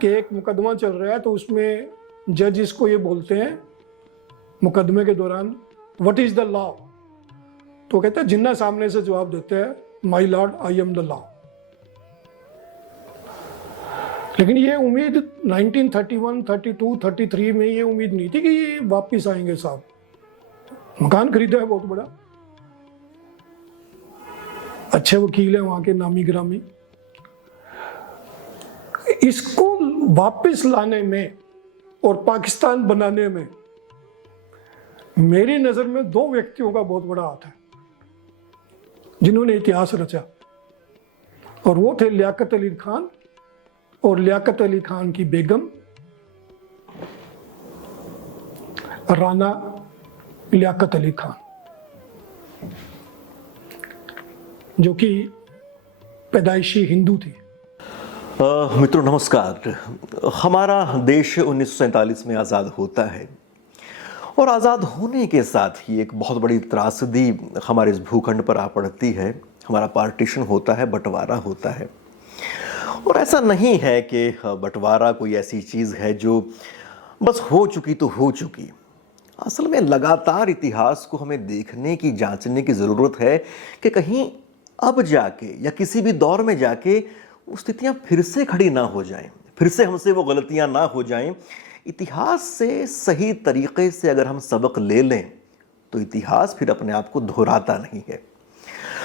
कि एक मुकदमा चल रहा है तो उसमें जज इसको ये बोलते हैं मुकदमे के दौरान, व्हाट इज द लॉ? तो कहते हैं, जिन्ना सामने से जवाब देते हैं, my lord I am the law. लेकिन ये उम्मीद 1931, 32, 33 में ये उम्मीद नहीं थी कि ये वापिस आएंगे साहब। मकान खरीदा है बहुत बड़ा, अच्छे वकील है वहां के, नामी ग्रामी। इसको वापस लाने में और पाकिस्तान बनाने में मेरी नजर में दो व्यक्तियों का बहुत बड़ा हाथ है जिन्होंने इतिहास रचा, और वो थे लियाकत अली खान और लियाकत अली खान की बेगम राना लियाकत अली खान, जो कि पैदाइशी हिंदू थी। मित्रों नमस्कार। हमारा देश 1947 में आज़ाद होता है और आज़ाद होने के साथ ही एक बहुत बड़ी त्रासदी हमारे इस भूखंड पर आ पड़ती है। हमारा पार्टीशन होता है, बंटवारा होता है। और ऐसा नहीं है कि बंटवारा कोई ऐसी चीज़ है जो बस हो चुकी तो हो चुकी। असल में लगातार इतिहास को हमें देखने की, जांचने की ज़रूरत है कि कहीं अब जाके या किसी भी दौर में जाके वो स्थितियाँ फिर से खड़ी ना हो जाएं, फिर से हमसे वो गलतियाँ ना हो जाएं। इतिहास से सही तरीक़े से अगर हम सबक ले लें तो इतिहास फिर अपने आप को दोहराता नहीं है।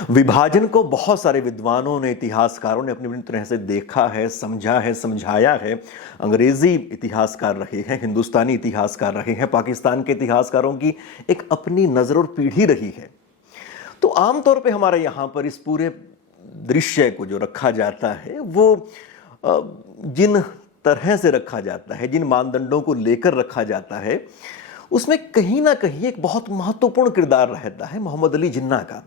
विभाजन को बहुत सारे विद्वानों ने, इतिहासकारों ने अपनी अपनी तरह से देखा है, समझा है, समझाया है। अंग्रेज़ी इतिहासकार रहे हैं, हिंदुस्तानी इतिहासकार रहे हैं, पाकिस्तान के इतिहासकारों की एक अपनी नज़र और पीढ़ी रही है। तो आमतौर पे हमारे यहाँ पर इस पूरे दृश्य को जो रखा जाता है वो जिन तरह से रखा जाता है, जिन मानदंडों को लेकर रखा जाता है, उसमें कहीं ना कहीं एक बहुत महत्वपूर्ण किरदार रहता है मोहम्मद अली जिन्ना का।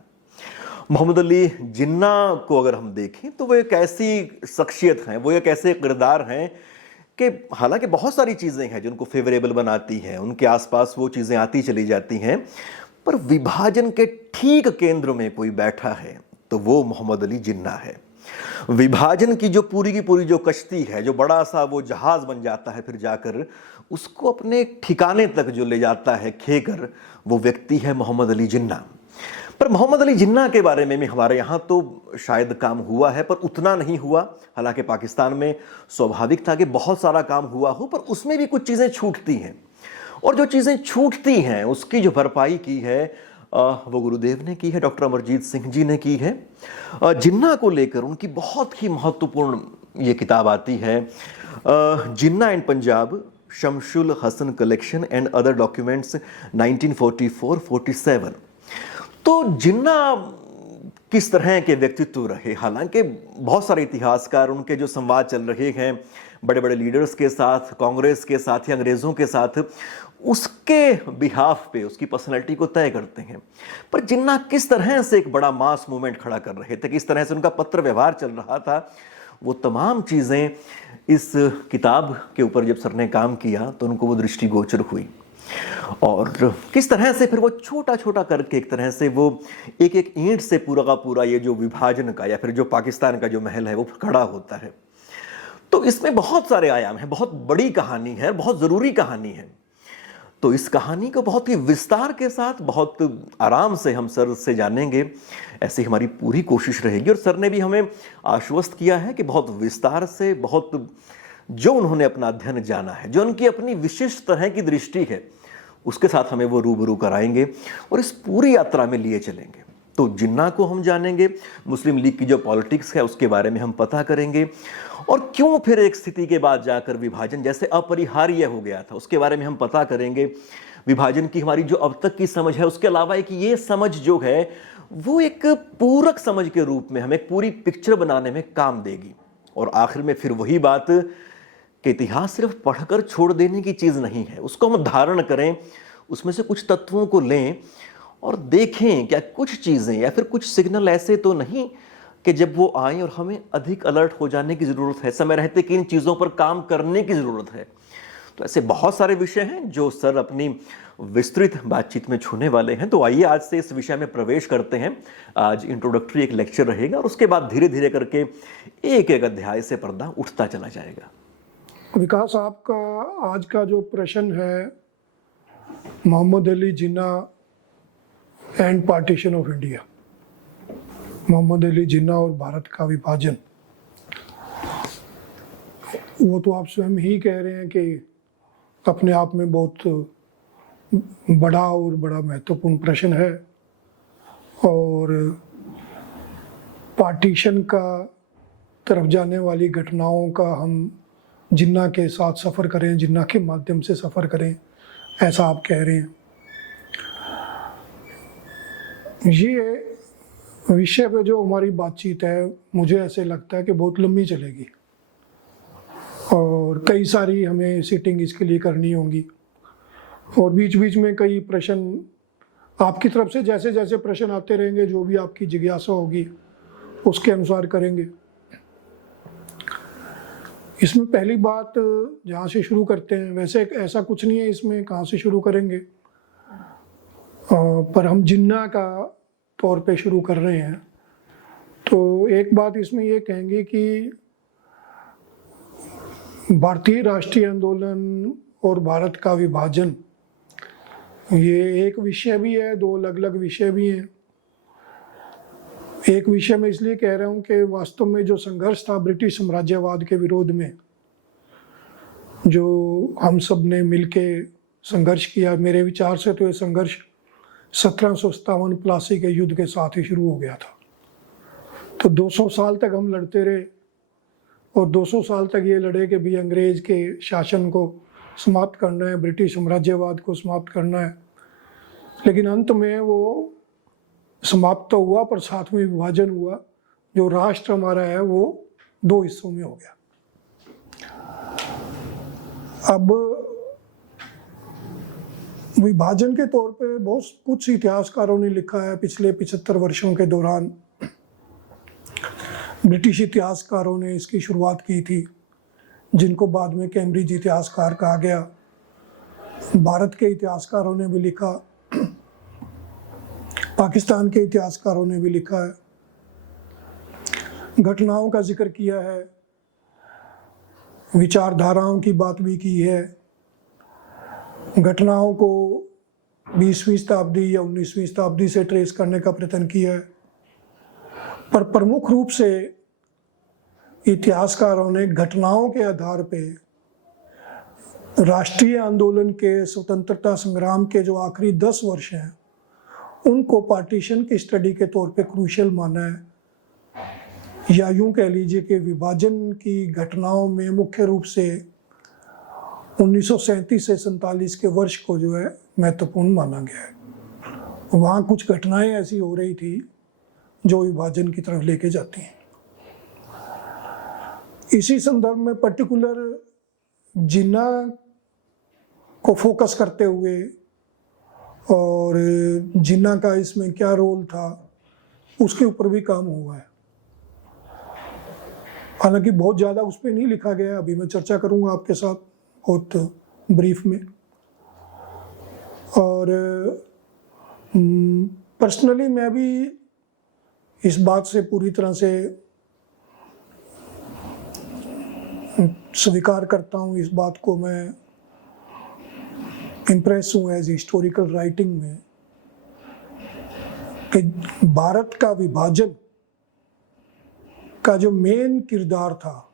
मोहम्मद अली जिन्ना को अगर हम देखें तो वो एक ऐसी शख्सियत हैं, वो एक ऐसे किरदार हैं कि हालांकि बहुत सारी चीज़ें हैं जो उनको फेवरेबल बनाती हैं, उनके आसपास वो चीज़ें आती चली जाती हैं, पर विभाजन के ठीक केंद्र में कोई बैठा है तो वो मोहम्मद अली जिन्ना है। विभाजन की पूरी जो कश्ती है, जो बड़ा सा वो जहाज बन जाता है, फिर जाकर उसको अपने ठिकाने तक जो ले जाता है खेकर, वो व्यक्ति है मोहम्मद अली जिन्ना। पर मोहम्मद अली जिन्ना के बारे में भी हमारे यहाँ तो शायद काम हुआ है, पर उतना नहीं हुआ। हालांकि पाकिस्तान में स्वाभाविक था कि बहुत सारा काम हुआ हो, पर उसमें भी कुछ चीज़ें छूटती हैं, और जो चीज़ें छूटती हैं उसकी जो भरपाई की है वो गुरुदेव ने की है, डॉक्टर अमरजीत सिंह जी ने की है। जिन्ना को लेकर उनकी बहुत ही महत्वपूर्ण ये किताब आती है, Jinnah and Punjab, Shamsul Hasan collection and other documents 1944-47। तो जिन्ना किस तरह के व्यक्तित्व रहे, हालांकि बहुत सारे इतिहासकार, उनके जो संवाद चल रहे हैं बड़े बड़े लीडर्स के साथ, कांग्रेस के साथ या अंग्रेज़ों के साथ, उसके बिहाफ पे उसकी पर्सनैलिटी को तय करते हैं। पर जिन्ना किस तरह से एक बड़ा मास मूवमेंट खड़ा कर रहे थे, किस तरह से उनका पत्र व्यवहार चल रहा था, वो तमाम चीज़ें इस किताब के ऊपर जब सर ने काम किया तो उनको वो दृष्टिगोचर हुई। और किस तरह से फिर वो छोटा छोटा करके एक तरह से वो एक एक ईंट से पूरा का पूरा ये जो विभाजन का या फिर जो पाकिस्तान का जो महल है वो खड़ा होता है। तो इसमें बहुत सारे आयाम हैं, बहुत बड़ी कहानी है, बहुत ज़रूरी कहानी है। तो इस कहानी को बहुत ही विस्तार के साथ, बहुत आराम से हम सर से जानेंगे, ऐसी हमारी पूरी कोशिश रहेगी। और सर ने भी हमें आश्वस्त किया है कि बहुत विस्तार से, बहुत जो उन्होंने अपना अध्ययन जाना है, जो उनकी अपनी विशिष्ट तरह की दृष्टि है, उसके साथ हमें वो रूबरू कराएंगे और इस पूरी यात्रा में लिए चलेंगे। तो जिन्ना को हम जानेंगे, मुस्लिम लीग की जो पॉलिटिक्स है उसके बारे में हम पता करेंगे, और क्यों फिर एक स्थिति के बाद जाकर विभाजन जैसे अपरिहार्य हो गया था उसके बारे में हम पता करेंगे। विभाजन की हमारी जो अब तक की समझ है उसके अलावा एक ये समझ जो है वो एक पूरक समझ के रूप में हमें पूरी पिक्चर बनाने में काम देगी। और आखिर में फिर वही बात कि इतिहास सिर्फ पढ़कर छोड़ देने की चीज़ नहीं है, उसको हम धारण करें, उसमें से कुछ तत्वों को लें और देखें क्या कुछ चीज़ें या फिर कुछ सिग्नल ऐसे तो नहीं कि जब वो आए और हमें अधिक अलर्ट हो जाने की ज़रूरत है, समय रहते कि इन चीज़ों पर काम करने की ज़रूरत है। तो ऐसे बहुत सारे विषय हैं जो सर अपनी विस्तृत बातचीत में छूने वाले हैं। तो आइए आज से इस विषय में प्रवेश करते हैं। आज इंट्रोडक्टरी एक लेक्चर रहेगा और उसके बाद धीरे धीरे करके एक एक अध्याय से पर्दा उठता चला जाएगा। विकास, आपका आज का जो प्रश्न है Mohammad Ali Jinnah and partition of India, Mohammad Ali Jinnah और भारत का विभाजन, वो तो आप स्वयं ही कह रहे हैं कि अपने आप में बहुत बड़ा और बड़ा महत्वपूर्ण प्रश्न है। और पार्टीशन का तरफ जाने वाली घटनाओं का हम जिन्ना के साथ सफ़र करें, जिन्ना के माध्यम से सफ़र करें, ऐसा आप कह रहे हैं। ये विषय पे जो हमारी बातचीत है, मुझे ऐसे लगता है कि बहुत लंबी चलेगी और कई सारी हमें सीटिंग इसके लिए करनी होंगी और बीच बीच में कई प्रश्न आपकी तरफ से जैसे जैसे प्रश्न आते रहेंगे, जो भी आपकी जिज्ञासा होगी उसके अनुसार करेंगे। इसमें पहली बात जहाँ से शुरू करते हैं, वैसे ऐसा कुछ नहीं है इसमें कहाँ से शुरू करेंगे, पर हम जिन्ना का तौर पे शुरू कर रहे हैं। तो एक बात इसमें ये कहेंगे कि भारतीय राष्ट्रीय आंदोलन और भारत का विभाजन, ये एक विषय भी है, दो अलग अलग विषय भी हैं। एक विषय में इसलिए कह रहा हूँ कि वास्तव में जो संघर्ष था ब्रिटिश साम्राज्यवाद के विरोध में, जो हम सब ने मिलके संघर्ष किया, मेरे विचार से तो ये संघर्ष 1757 प्लासी के युद्ध के साथ ही शुरू हो गया था। तो 200 साल तक हम लड़ते रहे और 200 साल तक ये लड़े कि भी अंग्रेज के शासन को समाप्त करना है, ब्रिटिश साम्राज्यवाद को समाप्त करना है। लेकिन अंत में वो समाप्त तो हुआ, पर साथ में विभाजन हुआ। जो राष्ट्र हमारा है वो दो हिस्सों में हो गया। अब विभाजन के तौर पे बहुत कुछ इतिहासकारों ने लिखा है पिछले 75 वर्षों के दौरान। ब्रिटिश इतिहासकारों ने इसकी शुरुआत की थी, जिनको बाद में कैम्ब्रिज इतिहासकार कहा गया। भारत के इतिहासकारों ने भी लिखा, पाकिस्तान के इतिहासकारों ने भी लिखा है, घटनाओं का जिक्र किया है, विचारधाराओं की बात भी की है। घटनाओं को 20वीं शताब्दी या 19वीं शताब्दी से ट्रेस करने का प्रयत्न किया है, पर प्रमुख रूप से इतिहासकारों ने घटनाओं के आधार पे राष्ट्रीय आंदोलन के, स्वतंत्रता संग्राम के जो आखिरी 10 वर्ष हैं, उनको पार्टीशन की स्टडी के तौर पे क्रूशियल माना है। या यूं कह लीजिए कि विभाजन की घटनाओं में मुख्य रूप से 1937 से 47 के वर्ष को जो है महत्वपूर्ण माना गया है। वहाँ कुछ घटनाएं ऐसी हो रही थी जो विभाजन की तरफ लेके जाती हैं। इसी संदर्भ में पर्टिकुलर जिन्ना को फोकस करते हुए और जिन्ना का इसमें क्या रोल था, उसके ऊपर भी काम हुआ है। हालांकि बहुत ज़्यादा उस पर नहीं लिखा गया, अभी मैं चर्चा करूंगा आपके साथ बहुत ब्रीफ में। और पर्सनली मैं भी इस बात से पूरी तरह से स्वीकार करता हूँ, इस बात को मैं इम्प्रेस हूँ एज हिस्टोरिकल राइटिंग में, कि भारत का विभाजन का जो मेन किरदार था,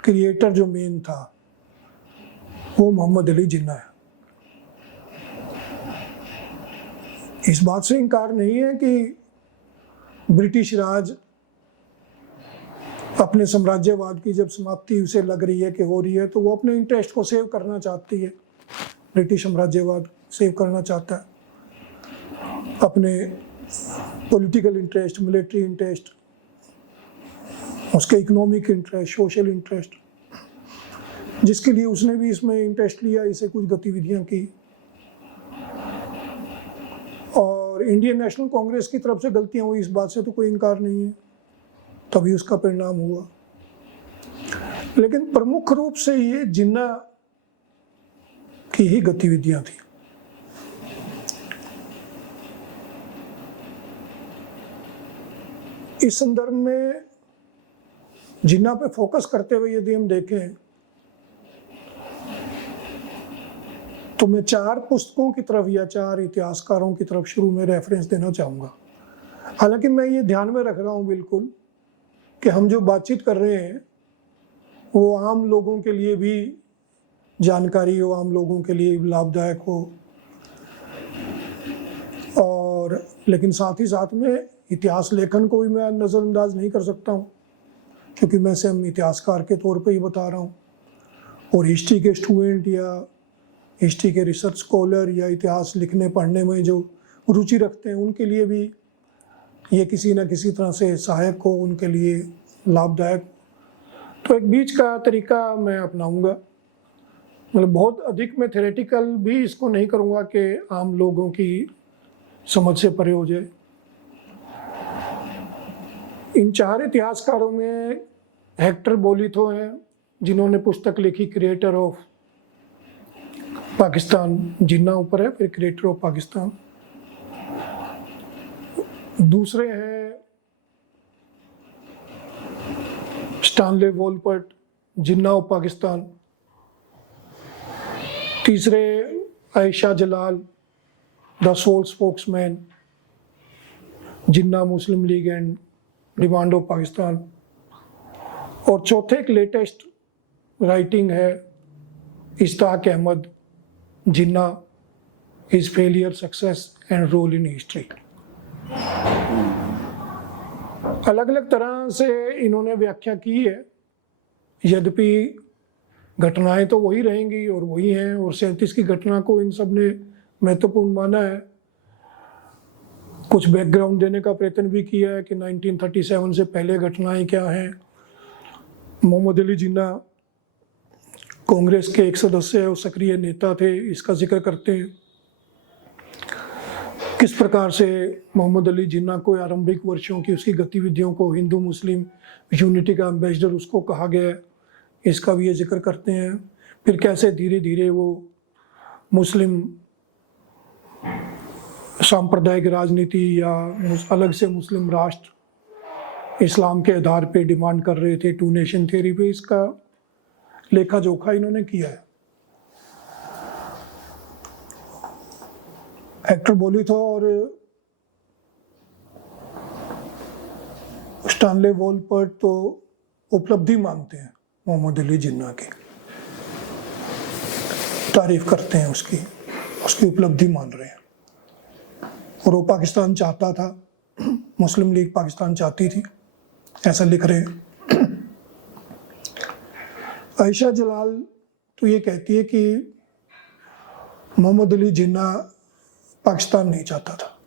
क्रिएटर जो मेन था, वो मोहम्मद अली जिन्ना है। इस बात से इनकार नहीं है कि ब्रिटिश राज अपने साम्राज्यवाद की जब समाप्ति उसे लग रही है कि हो रही है, तो वो अपने इंटरेस्ट को सेव करना चाहती है। ब्रिटिश साम्राज्यवाद सेव करना चाहता है अपने पॉलिटिकल इंटरेस्ट, मिलिट्री इंटरेस्ट, उसके इकोनॉमिक इंटरेस्ट, सोशल इंटरेस्ट, जिसके लिए उसने भी इसमें इंटरेस्ट लिया, इसे कुछ गतिविधियां की। और इंडियन नेशनल कांग्रेस की तरफ से गलतियां हुई, इस बात से तो कोई इनकार नहीं है, तभी उसका परिणाम हुआ। लेकिन प्रमुख रूप से ये जिन्ना की ही गतिविधियां थी। इस संदर्भ में जिन्ना पे फोकस करते हुए यदि हम देखें तो मैं 4 पुस्तकों की तरफ या 4 इतिहासकारों की तरफ शुरू में रेफरेंस देना चाहूँगा। हालांकि मैं ये ध्यान में रख रहा हूँ बिल्कुल कि हम जो बातचीत कर रहे हैं वो आम लोगों के लिए भी जानकारी हो, आम लोगों के लिए लाभदायक हो, और लेकिन साथ ही साथ में इतिहास लेखन को भी मैं नज़रअंदाज नहीं कर सकता हूँ, क्योंकि मैं स्वयं इतिहासकार के तौर पे ही बता रहा हूँ। और हिस्ट्री के स्टूडेंट या हिस्ट्री के रिसर्च स्कॉलर या इतिहास लिखने पढ़ने में जो रुचि रखते हैं उनके लिए भी ये किसी न किसी तरह से सहायक हो, उनके लिए लाभदायक। तो एक बीच का तरीका मैं अपनाऊंगा, मतलब बहुत अधिक मैं थ्योरेटिकल भी इसको नहीं करूँगा कि आम लोगों की समझ से परे हो जाए। इन 4 इतिहासकारों में हेक्टर बोलिथो हैं, जिन्होंने पुस्तक लिखी क्रिएटर ऑफ पाकिस्तान, जिन्ना ऊपर है, फिर क्रिएटर ऑफ पाकिस्तान। दूसरे हैं Stanley Wolpert, Jinnah of Pakistan. तीसरे Ayesha Jalal, the sole spokesman, Jinnah Muslim League and demand of Pakistan. और चौथे एक लेटेस्ट राइटिंग है Ishtiaq Ahmed, Jinnah, his failure, success and role in history. अलग अलग तरह से इन्होंने व्याख्या की है, यद्यपि घटनाएं तो वही रहेंगी और वही हैं, और 37 की घटना को इन सब ने महत्वपूर्ण माना है। कुछ बैकग्राउंड देने का प्रयत्न भी किया है कि 1937 से पहले घटनाएं क्या हैं। मोहम्मद अली जिन्ना कांग्रेस के एक सदस्य और सक्रिय नेता थे, इसका जिक्र करते हैं। किस प्रकार से मोहम्मद अली जिन्ना को आरंभिक वर्षों की उसकी गतिविधियों को हिंदू मुस्लिम यूनिटी का एम्बेसडर उसको कहा गया, इसका भी ये जिक्र करते हैं। फिर कैसे धीरे धीरे वो मुस्लिम सांप्रदायिक राजनीति या अलग से मुस्लिम राष्ट्र इस्लाम के आधार पे डिमांड कर रहे थे, 2 नेशन थ्योरी पे, इसका लेखा जोखा इन्होंने किया है। हेक्टर बोलिथो और स्टानले वॉलपर्ट तो उपलब्धि मानते हैं मोहम्मद अली जिन्ना की, तारीफ करते हैं उसकी उपलब्धि मान रहे हैं। और वो पाकिस्तान चाहता था, मुस्लिम लीग पाकिस्तान चाहती थी, ऐसा लिख रहे हैं। आयशा जलाल तो ये कहती है कि मोहम्मद अली जिन्ना पाकिस्तान नहीं चाहता था,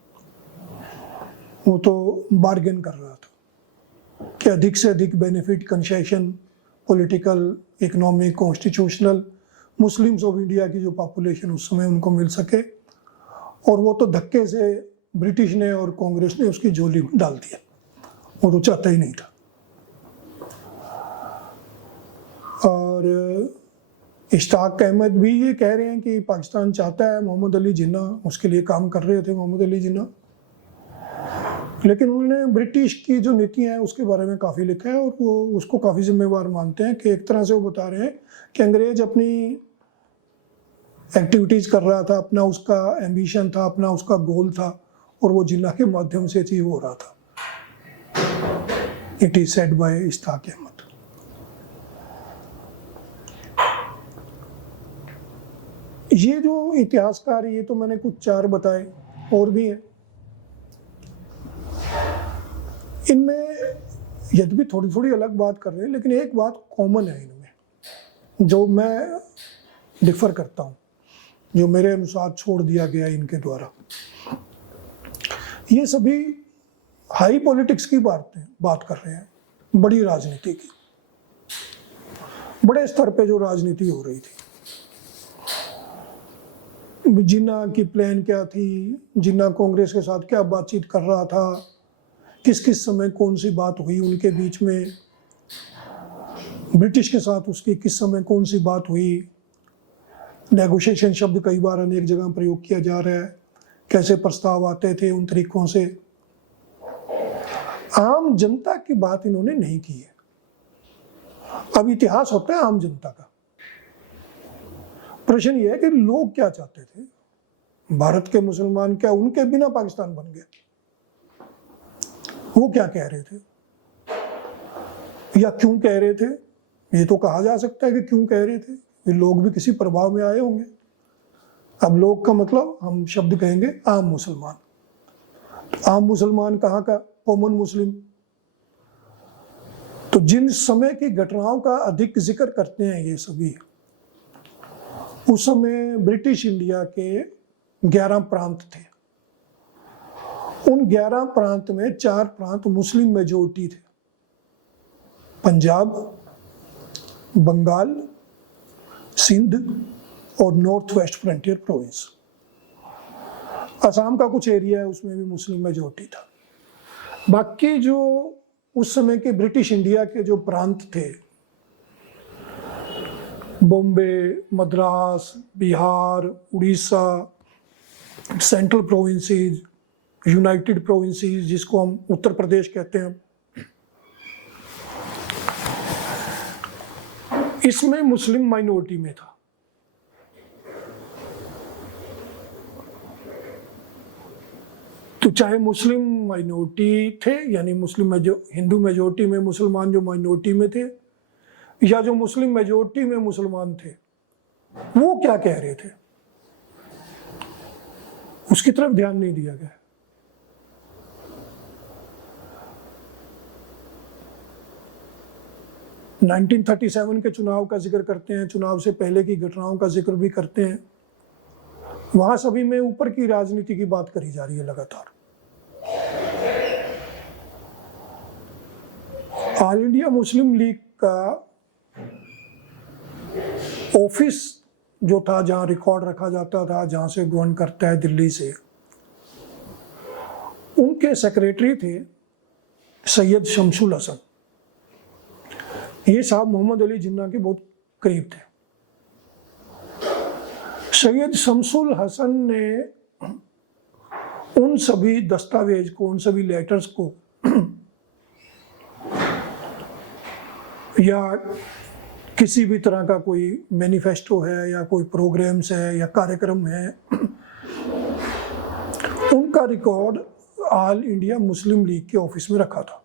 वो तो बार्गेन कर रहा था कि अधिक से अधिक benefit, concession, political, economic, constitutional Muslims of India की जो पॉपुलेशन उस समय उनको मिल सके। और वो तो धक्के से ब्रिटिश ने और कांग्रेस ने उसकी झोली में डाल दिया, वो तो चाहता ही नहीं था। और इश्ताक अहमद भी ये कह रहे हैं कि पाकिस्तान चाहता है, मोहम्मद अली जिन्ना उसके लिए काम कर रहे थे, मोहम्मद अली जिन्ना। लेकिन उन्होंने ब्रिटिश की जो नीतियाँ हैं उसके बारे में काफ़ी लिखा है, और वो उसको काफ़ी जिम्मेवार मानते हैं कि एक तरह से वो बता रहे हैं कि अंग्रेज अपनी एक्टिविटीज़ कर रहा था, अपना उसका एम्बिशन था, अपना उसका गोल था, और वो जिन्ना के माध्यम से अचीव हो रहा था। It is said by Ishtiaq Ahmed. ये जो इतिहासकार, ये तो मैंने कुछ 4 बताए, और भी हैं। इनमें यद्यपि थोड़ी थोड़ी अलग बात कर रहे हैं, लेकिन एक बात कॉमन है इनमें, जो मैं डिफर करता हूँ, जो मेरे अनुसार छोड़ दिया गया इनके द्वारा। ये सभी हाई पॉलिटिक्स की बात कर रहे हैं, बड़ी राजनीति की, बड़े स्तर पे जो राजनीति हो रही थी। जिन्ना की प्लान क्या थी, जिन्ना कांग्रेस के साथ क्या बातचीत कर रहा था, किस किस समय कौन सी बात हुई उनके बीच में, ब्रिटिश के साथ उसकी किस समय कौन सी बात हुई। नेगोशिएशन शब्द कई बार अनेक जगह प्रयोग किया जा रहा है, कैसे प्रस्ताव आते थे उन तरीकों से। आम जनता की बात इन्होंने नहीं की है। अब इतिहास होता है आम जनता का, प्रश्न ये है कि लोग क्या चाहते थे? भारत के मुसलमान क्या उनके बिना पाकिस्तान बन गया? वो क्या कह रहे थे या क्यों कह रहे थे? ये तो कहा जा सकता है कि क्यों कह रहे थे, ये लोग भी किसी प्रभाव में आए होंगे। अब लोग का मतलब हम शब्द कहेंगे आम मुसलमान। आम मुसलमान कहाँ का? कॉमन मुस्लिम। तो जिन समय की घटनाओं का अधिक जिक्र करते हैं ये सभी, उस समय ब्रिटिश इंडिया के 11 प्रांत थे। उन 11 प्रांत में 4 प्रांत मुस्लिम मेजोरिटी थे, पंजाब, बंगाल, सिंध और north west frontier province. Assam का कुछ एरिया है, उसमें भी मुस्लिम मेजोरिटी था। बाकी जो उस समय के ब्रिटिश इंडिया के जो प्रांत थे, Bombay, Madras, Bihar, Orissa, central provinces, United provinces जिसको हम उत्तर प्रदेश कहते हैं, इसमें मुस्लिम माइनॉरिटी में था। तो चाहे मुस्लिम माइनॉरिटी थे, यानी हिंदू मेजोरिटी में मुसलमान जो माइनॉरिटी में थे, या जो मुस्लिम मेजोरिटी में मुसलमान थे, वो क्या कह रहे थे उसकी तरफ ध्यान नहीं दिया गया। नाइनटीन 37 के चुनाव का जिक्र करते हैं, चुनाव से पहले की घटनाओं का जिक्र भी करते हैं। वहां सभी में ऊपर की राजनीति की बात करी जा रही है लगातार। ऑल इंडिया मुस्लिम लीग का ऑफिस जो था, जहां रिकॉर्ड रखा जाता था, जहां से गवर्न करता है दिल्ली से, उनके सेक्रेटरी थे सैयद शमसुल हसन। ये साहब मोहम्मद अली जिन्ना के बहुत करीब थे। सैयद शमसुल हसन ने उन सभी दस्तावेज को, उन सभी लेटर्स को या किसी भी तरह का कोई मैनिफेस्टो है या कोई प्रोग्राम्स है या कार्यक्रम है, उनका record all India Muslim league के ऑफिस में रखा था।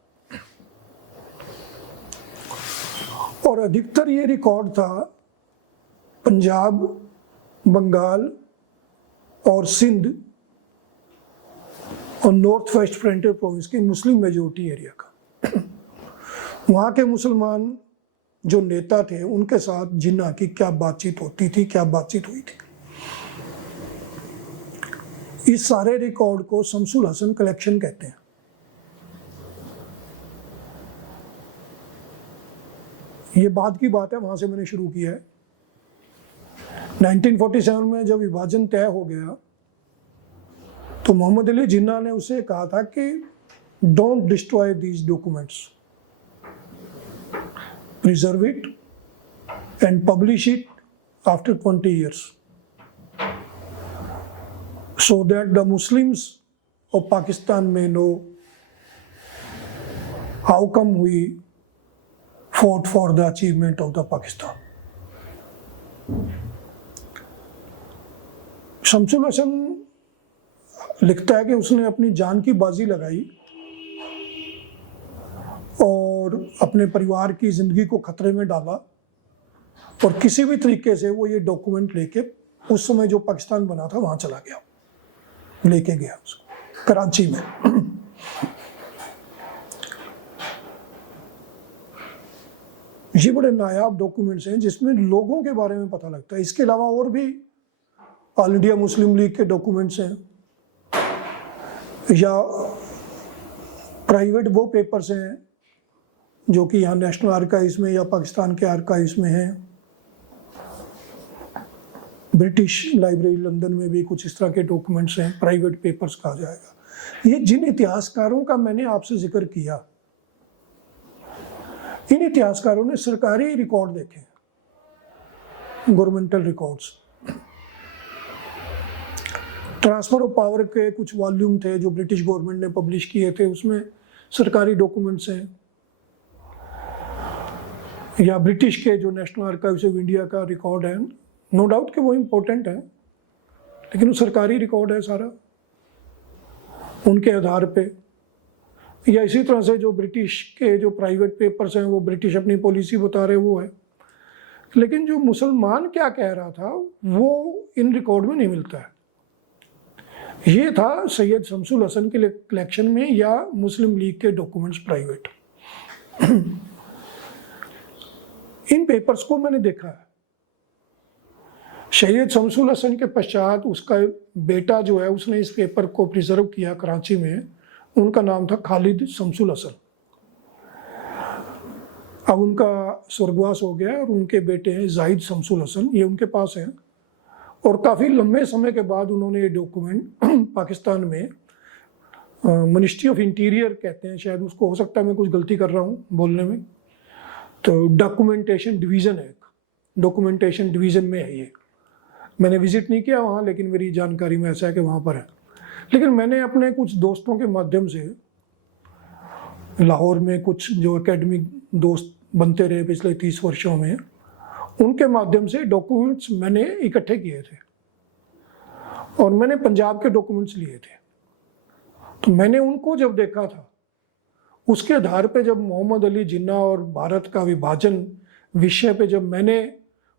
और अधिकतर ये रिकॉर्ड था पंजाब, बंगाल और सिंध और नॉर्थ वेस्ट फ्रंटियर प्रोविंस की मुस्लिम मेजोरिटी एरिया का। वहाँ के मुसलमान जो नेता थे, उनके साथ जिन्ना की क्या बातचीत होती थी, क्या बातचीत हुई थी, इस सारे रिकॉर्ड को शमसुल हसन कलेक्शन कहते हैं। ये बाद की बात है, वहां से मैंने शुरू किया है। 1947 में जब विभाजन तय हो गया तो मोहम्मद अली जिन्ना ने उसे कहा था कि don't destroy these documents, preserve it and publish it after 20 years so that the Muslims of Pakistan may know how come we fought for the achievement of the Pakistan. Shamsul Hasan लिखता है कि उसने अपनी जान की बाजी लगाई और अपने परिवार की जिंदगी को खतरे में डाला, और किसी भी तरीके से वो ये डॉक्यूमेंट लेके उस समय जो पाकिस्तान बना था वहां चला गया, लेके गया उसको कराची में। ये बड़े नायाब डॉक्यूमेंट्स हैं जिसमें लोगों के बारे में पता लगता है। इसके अलावा और भी ऑल इंडिया मुस्लिम लीग के डॉक्यूमेंट्स हैं या प्राइवेट वो पेपर्स हैं जो कि यहाँ नेशनल आर्काइव्स में या पाकिस्तान के आर्काइव्स में हैं। ब्रिटिश लाइब्रेरी लंदन में भी कुछ इस तरह के डॉक्यूमेंट्स हैं, प्राइवेट पेपर्स कहा जाएगा। ये जिन इतिहासकारों का मैंने आपसे जिक्र किया, इन इतिहासकारों ने सरकारी रिकॉर्ड देखे, governmental records. Transfer of power के कुछ वॉल्यूम थे जो ब्रिटिश गवर्नमेंट ने पब्लिश किए थे, उसमें सरकारी डॉक्यूमेंट्स हैं। या ब्रिटिश के जो नेशनल आर्काइव्स ऑफ इंडिया का रिकॉर्ड है, नो डाउट कि वो इम्पोर्टेंट है, लेकिन वो सरकारी रिकॉर्ड है सारा, उनके आधार पे। या इसी तरह से जो ब्रिटिश के जो प्राइवेट पेपर्स हैं वो ब्रिटिश अपनी पॉलिसी बता रहे वो है, लेकिन जो मुसलमान क्या कह रहा था वो इन रिकॉर्ड में नहीं मिलता है। ये था सैयद शमसुल हसन के कलेक्शन में या मुस्लिम लीग के डॉक्यूमेंट्स प्राइवेट। इन पेपर्स को मैंने देखा है। सैयद शमसुल हसन के पश्चात उसका बेटा जो है उसने इस पेपर को प्रिजर्व किया कराची में, उनका नाम था खालिद शमसुल हसन। अब उनका स्वर्गवास हो गया और उनके बेटे हैं जाहिद शमसुल हसन, ये उनके पास हैं। और काफ़ी लंबे समय के बाद उन्होंने ये डॉक्यूमेंट पाकिस्तान में मिनिस्ट्री ऑफ इंटीरियर कहते हैं शायद उसको, हो सकता है मैं कुछ गलती कर रहा हूँ बोलने में, तो डॉक्यूमेंटेशन डिवीज़न है, डॉक्यूमेंटेशन डिवीज़न में है ये। मैंने विजिट नहीं किया वहाँ, लेकिन मेरी जानकारी में ऐसा है कि वहाँ पर है। लेकिन मैंने अपने कुछ दोस्तों के माध्यम से, लाहौर में कुछ जो एकेडमिक दोस्त बनते रहे पिछले 30 वर्षों में, उनके माध्यम से डॉक्यूमेंट्स मैंने इकट्ठे किए थे और मैंने पंजाब के डॉक्यूमेंट्स लिए थे। तो मैंने उनको जब देखा था, उसके आधार पे जब मोहम्मद अली जिन्ना और भारत का विभाजन विषय पे जब मैंने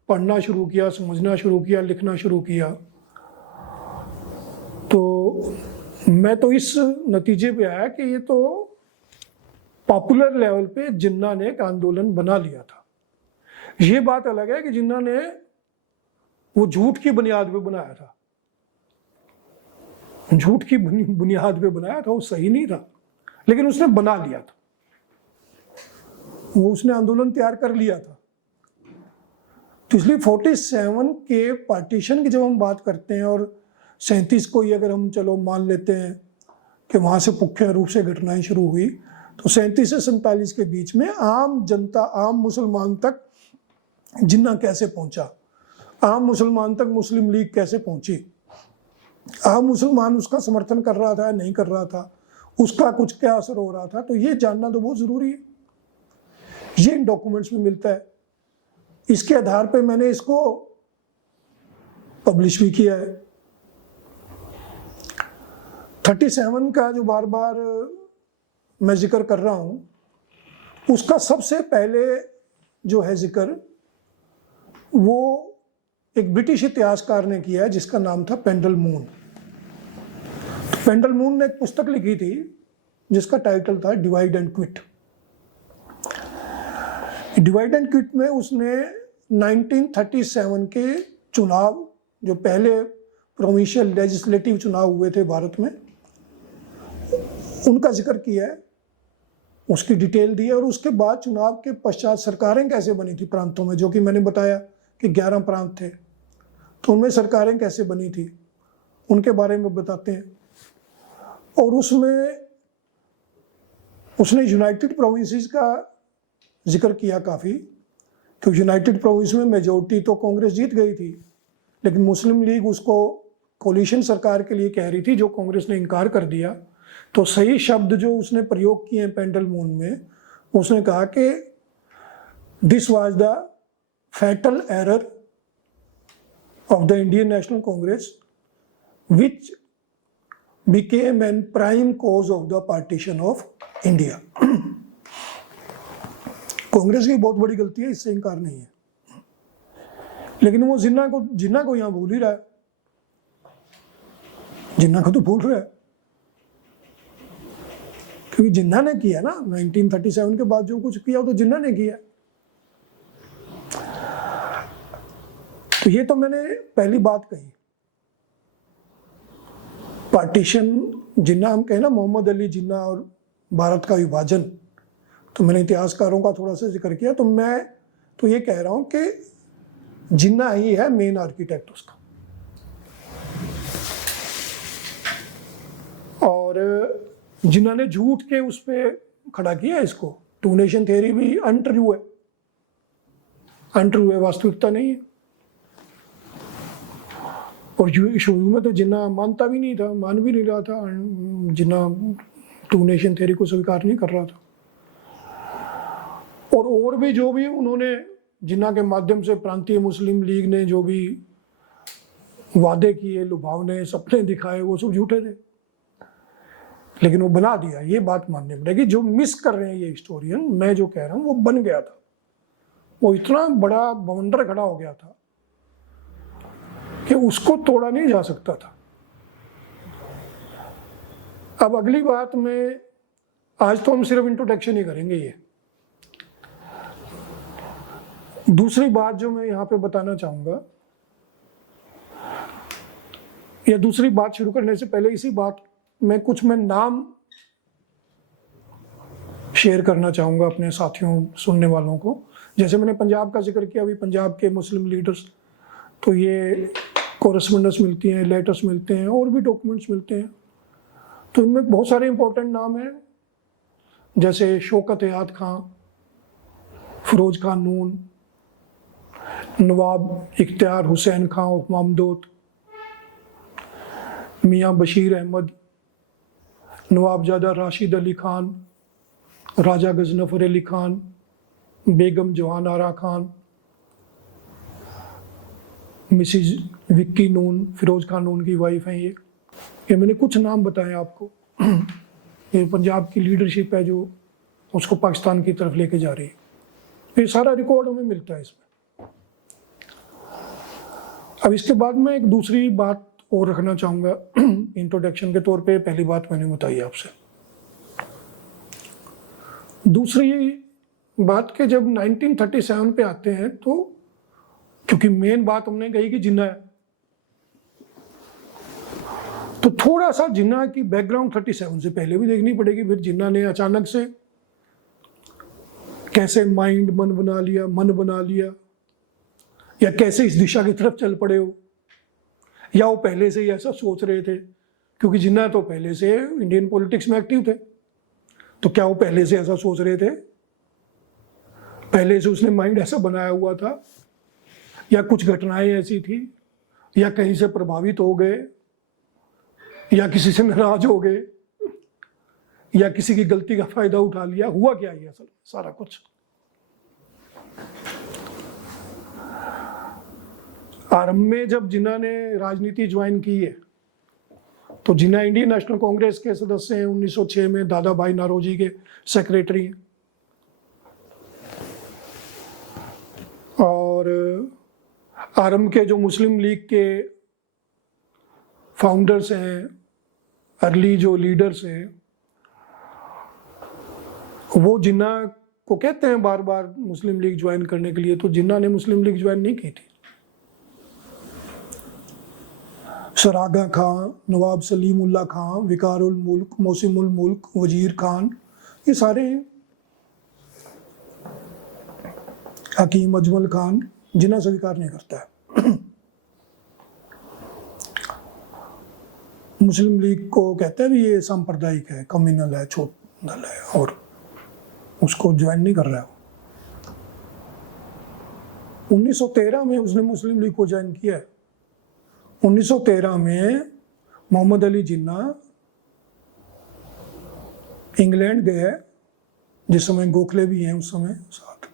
पढ़ना शुरू किया, समझना शुरू किया, लिखना शुरू किया, तो मैं तो इस नतीजे पे आया कि ये तो पॉपुलर लेवल पे जिन्ना ने एक आंदोलन बना लिया था। ये बात अलग है कि जिन्ना ने वो झूठ की बुनियाद पे बनाया था, झूठ की बुनियाद पे बनाया था, वो सही नहीं था, लेकिन उसने बना लिया था, वो उसने आंदोलन तैयार कर लिया था। तो इसलिए 47 के पार्टीशन की जब हम बात करते हैं और 37 को ही अगर हम चलो मान लेते हैं कि वहाँ से मुख्य रूप से घटनाएं शुरू हुई, तो 37 से 47 के बीच में आम जनता, आम मुसलमान तक जिन्ना कैसे पहुंचा, आम मुसलमान तक मुस्लिम लीग कैसे पहुंची, आम मुसलमान उसका समर्थन कर रहा था या नहीं कर रहा था, उसका कुछ क्या असर हो रहा था, तो ये जानना तो बहुत ज़रूरी है। ये इन डॉक्यूमेंट्स में मिलता है। इसके आधार पे मैंने इसको पब्लिश भी किया है। 37 का जो बार बार मैं जिक्र कर रहा हूँ, उसका सबसे पहले जो है जिक्र वो एक ब्रिटिश इतिहासकार ने किया है जिसका नाम था पेंडल मून। तो पेंडल मून ने एक पुस्तक लिखी थी जिसका टाइटल था divide and quit. Divide and quit में उसने 1937 के चुनाव, जो पहले प्रोविंशियल लेजिस्लेटिव चुनाव हुए थे भारत में, उनका जिक्र किया है, उसकी डिटेल दी है। और उसके बाद चुनाव के पश्चात सरकारें कैसे बनी थी प्रांतों में, जो कि मैंने बताया कि 11 प्रांत थे, तो उनमें सरकारें कैसे बनी थी उनके बारे में बताते हैं। और उसमें उसने यूनाइटेड प्रोविंसेस का जिक्र किया काफ़ी, क्योंकि यूनाइटेड प्रोविंस में मेजॉरिटी तो कांग्रेस जीत गई थी, लेकिन मुस्लिम लीग उसको कोलिशन सरकार के लिए कह रही थी, जो कांग्रेस ने इनकार कर दिया। तो सही शब्द जो उसने प्रयोग किए हैं पेंडल मून में, उसने कहा कि this was the fatal error of the Indian national Congress which became an prime cause of the partition of India. Congress की बहुत बड़ी गलती है, इससे इनकार नहीं है, लेकिन वो जिन्ना को यहां भूल ही रहा है, जिन्ना को तो भूल रहा है, क्योंकि जिन्ना ने किया ना 1937 के बाद जो कुछ किया वो तो जिन्ना ने किया। तो ये तो मैंने पहली बात कही। पार्टीशन, जिन्ना हम कहें ना, मोहम्मद अली जिन्ना और भारत का विभाजन, तो मैंने इतिहासकारों का थोड़ा सा जिक्र किया। तो मैं तो ये कह रहा हूं कि जिन्ना ही है मेन आर्किटेक्ट उसका। और जिन्ना ने झूठ के उस पर खड़ा किया इसको। टू नेशन थ्योरी भी अनट्रू है, अनट्रू है, वास्तविकता नहीं है। और शुरू में तो जिन्ना मानता भी नहीं था, मान भी नहीं रहा था, जिन्ना टू नेशन थ्योरी को स्वीकार नहीं कर रहा था। और भी जो भी उन्होंने जिन्ना के माध्यम से प्रांतीय मुस्लिम लीग ने जो भी वादे किए, लुभावने सपने दिखाए, वो सब झूठे थे, लेकिन वो बना दिया। ये बात माननी पड़ेगी। जो मिस कर रहे हैं ये हिस्टोरियन, मैं जो कह रहा हूँ वो बन गया था, वो इतना बड़ा बवंडर खड़ा हो गया था कि उसको तोड़ा नहीं जा सकता था। अब अगली बात में, आज तो हम सिर्फ इंट्रोडक्शन ही करेंगे। ये दूसरी बात जो मैं यहाँ पे बताना चाहूँगा, या दूसरी बात शुरू करने से पहले इसी बात में कुछ मैं नाम शेयर करना चाहूँगा अपने साथियों, सुनने वालों को। जैसे मैंने पंजाब का जिक्र किया, अभी पंजाब के मुस्लिम लीडर्स, तो ये कोरेस्पोंडेंस मिलती हैं, लेटर्स मिलते हैं, और भी डॉक्यूमेंट्स मिलते हैं। तो इनमें बहुत सारे इंपॉर्टेंट नाम हैं, जैसे शौकत हयात खां, फिरोज खान नून, नवाब इख्तियार हुसैन खां ऑफ मामदोद, मियाँ बशीर अहमद, नवाबजादा राशिद अली खान, राजा गजनफर अली खान, बेगम जवान आरा खान, मिसिज विक्की नून, फिरोज खान नून की वाइफ हैं ये मैंने कुछ नाम बताए आपको। ये पंजाब की लीडरशिप है जो उसको पाकिस्तान की तरफ लेके जा रही है। ये सारा रिकॉर्ड हमें मिलता है इसमें। अब इसके बाद मैं एक दूसरी बात और रखना चाहूँगा इंट्रोडक्शन के तौर पे। पहली बात मैंने बताई आपसे। दूसरी बात के जब 1937 पे आते हैं, तो क्योंकि मेन बात हमने कही कि जिन्ना है, तो थोड़ा सा जिन्ना की बैकग्राउंड 37 से पहले भी देखनी पड़ेगी। फिर जिन्ना ने अचानक से कैसे मन बना लिया, या कैसे इस दिशा की तरफ चल पड़े हो, या वो पहले से ही ऐसा सोच रहे थे। क्योंकि जिन्ना तो पहले से इंडियन पॉलिटिक्स में एक्टिव थे, तो क्या वो पहले से ऐसा सोच रहे थे, पहले से उसने माइंड ऐसा बनाया हुआ था, या कुछ घटनाएं ऐसी थी, या कहीं से प्रभावित हो गए, या किसी से नाराज हो गए, या किसी की गलती का फायदा उठा लिया, हुआ क्या ये असल सारा कुछ। आरंभ में जब जिन्ना ने राजनीति ज्वाइन की है, तो जिन्ना इंडियन नेशनल कांग्रेस के सदस्य हैं। 1906 में दादा भाई नारोजी के सेक्रेटरी हैं, और आरंभ के जो मुस्लिम लीग के फाउंडर्स हैं, अर्ली जो लीडर्स हैं, वो जिन्ना को कहते हैं बार बार मुस्लिम लीग ज्वाइन करने के लिए। तो जिन्ना ने मुस्लिम लीग ज्वाइन नहीं की थी। सरागा खां, नवाब सलीमुल्लाह खां, विकारुल मुल्क, मौसिमुल मुल्क, वजीर खान, ये सारे हैं। हकीम अजमल खान, जिन्ना स्वीकार नहीं करता है। मुस्लिम लीग को कहते हैं भी ये सांप्रदायिक है, कम्युनल है, छोट दल है, और उसको ज्वाइन नहीं कर रहा है। 1913 में उसने मुस्लिम लीग को ज्वाइन किया है। 1913 में मोहम्मद अली जिन्ना इंग्लैंड गए, जिस समय गोखले भी हैं उस समय साथ।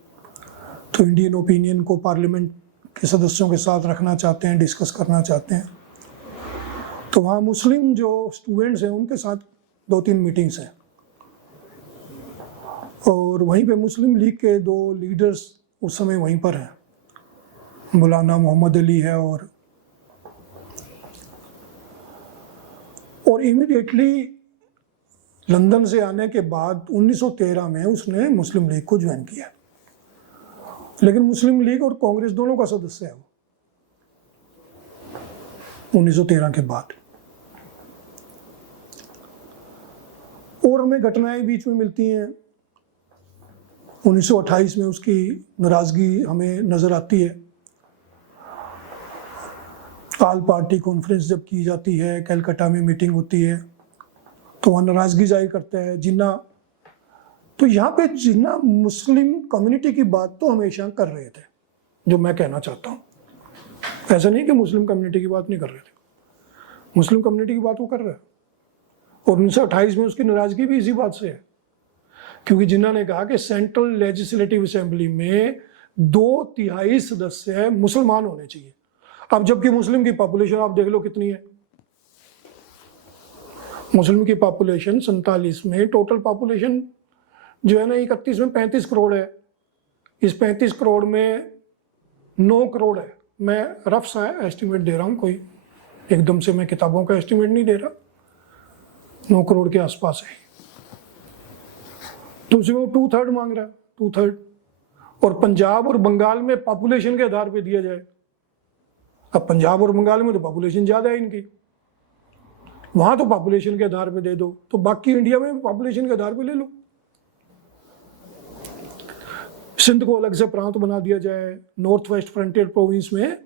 तो इंडियन ओपिनियन को पार्लियामेंट के सदस्यों के साथ रखना चाहते हैं, डिस्कस करना चाहते हैं। तो वहाँ मुस्लिम जो स्टूडेंट्स हैं उनके साथ 2-3 मीटिंग्स हैं, और वहीं पे मुस्लिम लीग के 2 लीडर्स उस समय वहीं पर हैं, मौलाना मोहम्मद अली है, और इमीडिएटली लंदन से आने के बाद 1913 में उसने मुस्लिम लीग को ज्वाइन किया। लेकिन मुस्लिम लीग और कांग्रेस दोनों का सदस्य है वो 1913 के बाद। और हमें घटनाएं बीच में मिलती हैं। 1928 में उसकी नाराजगी हमें नजर आती है। ऑल पार्टी कॉन्फ्रेंस जब की जाती है, कलकत्ता में मीटिंग होती है, तो वहाँ नाराजगी जाहिर करता है जिन्ना। तो यहाँ पे जिन्ना मुस्लिम कम्युनिटी की बात तो हमेशा कर रहे थे, जो मैं कहना चाहता हूँ। ऐसा नहीं कि मुस्लिम कम्युनिटी की बात नहीं कर रहे थे, मुस्लिम कम्युनिटी की बात वो कर रहे हैं। और 1928 में उसकी नाराजगी भी इसी बात से है, क्योंकि जिन्ना ने कहा कि सेंट्रल लेजिस्लेटिव असेंबली में 2/3 सदस्य मुसलमान होने चाहिए। अब जबकि मुस्लिम की पॉपुलेशन आप देख लो कितनी है। मुस्लिम की पॉपुलेशन 47 में, टोटल पॉपुलेशन जो है ना 31 में 35 करोड़ है। इस 35 करोड़ में 9 करोड़ है। मैं रफ सा एस्टिमेट दे रहा हूँ, कोई एकदम से मैं किताबों का एस्टिमेट नहीं दे रहा। 9 करोड़ के आसपास है। तो उसमें वो 2/3 मांग रहा है, 2/3। और पंजाब और बंगाल में पॉपुलेशन के आधार पे दिया जाए। अब पंजाब और बंगाल में तो पॉपुलेशन ज़्यादा है इनकी, वहाँ तो पॉपुलेशन के आधार पे दे दो, तो बाकी इंडिया में पॉपुलेशन के आधार पे ले लो। सिंध को अलग से प्रांत बना दिया जाए, नॉर्थ वेस्ट फ्रंटियर प्रोविंस में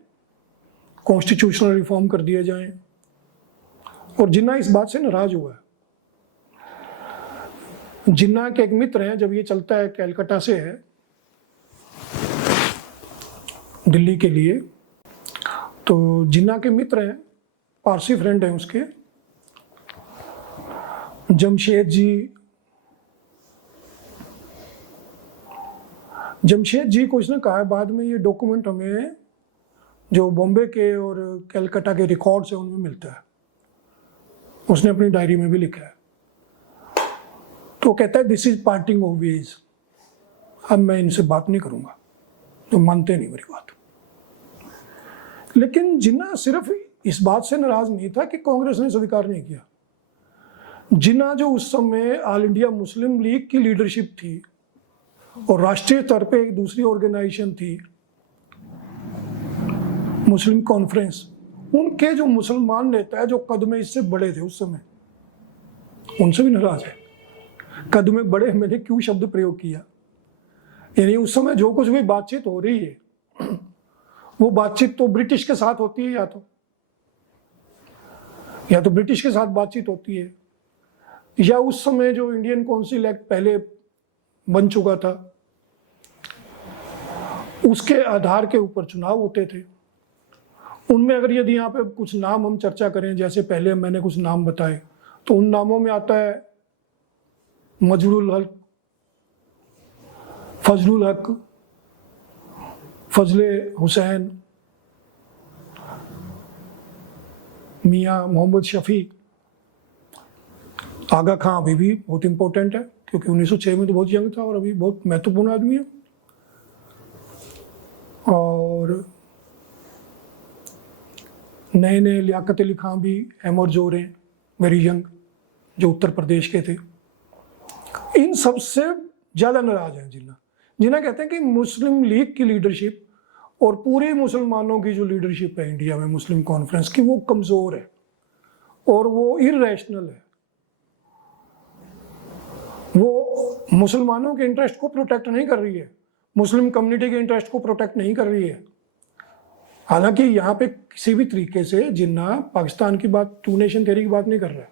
कॉन्स्टिट्यूशनल रिफॉर्म कर दिए जाए। और जिन्ना इस बात से नाराज हुआ है। जिन्ना के एक मित्र हैं, जब ये चलता है कैलकाटा से है दिल्ली के लिए, तो जिन्ना के मित्र हैं, पारसी फ्रेंड हैं उसके, जमशेद जी को इसने कहा है, बाद में ये डॉक्यूमेंट हमें जो बॉम्बे के और कलकत्ता के रिकॉर्ड्स हैं उनमें मिलता है। उसने अपनी डायरी में भी लिखा है। तो कहता है this is parting of ways. अब मैं इनसे बात नहीं करूंगा, तो मानते नहीं मेरी बात। लेकिन जिन्ना सिर्फ इस बात से नाराज नहीं था कि कांग्रेस ने स्वीकार नहीं किया। जिन्ना जो उस समय ऑल इंडिया मुस्लिम लीग की लीडरशिप थी और राष्ट्रीय स्तर पे एक दूसरी ऑर्गेनाइजेशन थी मुस्लिम कॉन्फ्रेंस, उनके जो मुसलमान नेता है जो कद में इससे बड़े थे उस समय, उनसे भी नाराज है। कद में बड़े मैंने क्यों शब्द प्रयोग किया, यानी उस समय जो कुछ भी बातचीत हो रही है वो बातचीत तो ब्रिटिश के साथ होती है, या तो ब्रिटिश के साथ बातचीत होती है, या उस समय जो इंडियन काउंसिल एक्ट पहले बन चुका था उसके आधार के ऊपर चुनाव होते थे। उनमें अगर यदि यहाँ पे कुछ नाम हम चर्चा करें, जैसे पहले मैंने कुछ नाम बताए, तो उन नामों में आता है मजरुल हक, फजलुल हक, फजले हुसैन, मियाँ मोहम्मद शफी, आगा खां अभी भी बहुत इंपॉर्टेंट है क्योंकि 1906 में तो बहुत यंग था और अभी बहुत महत्वपूर्ण आदमी है। और नए नए लियाकत अली खां भी एमर जोर हैं, वेरी यंग, जो उत्तर प्रदेश के थे। इन सबसे ज़्यादा नाराज हैं जिन्ना कहते हैं कि मुस्लिम लीग की लीडरशिप और पूरे मुसलमानों की जो लीडरशिप है इंडिया में मुस्लिम कॉन्फ्रेंस की, वो कमज़ोर है और वो इररेशनल है। वो मुसलमानों के इंटरेस्ट को प्रोटेक्ट नहीं कर रही है, मुस्लिम कम्युनिटी के इंटरेस्ट को प्रोटेक्ट नहीं कर रही है। हालांकि यहाँ पे किसी भी तरीके से जिन्ना पाकिस्तान की बात, टू नेशन थ्योरी की बात नहीं कर रहा है,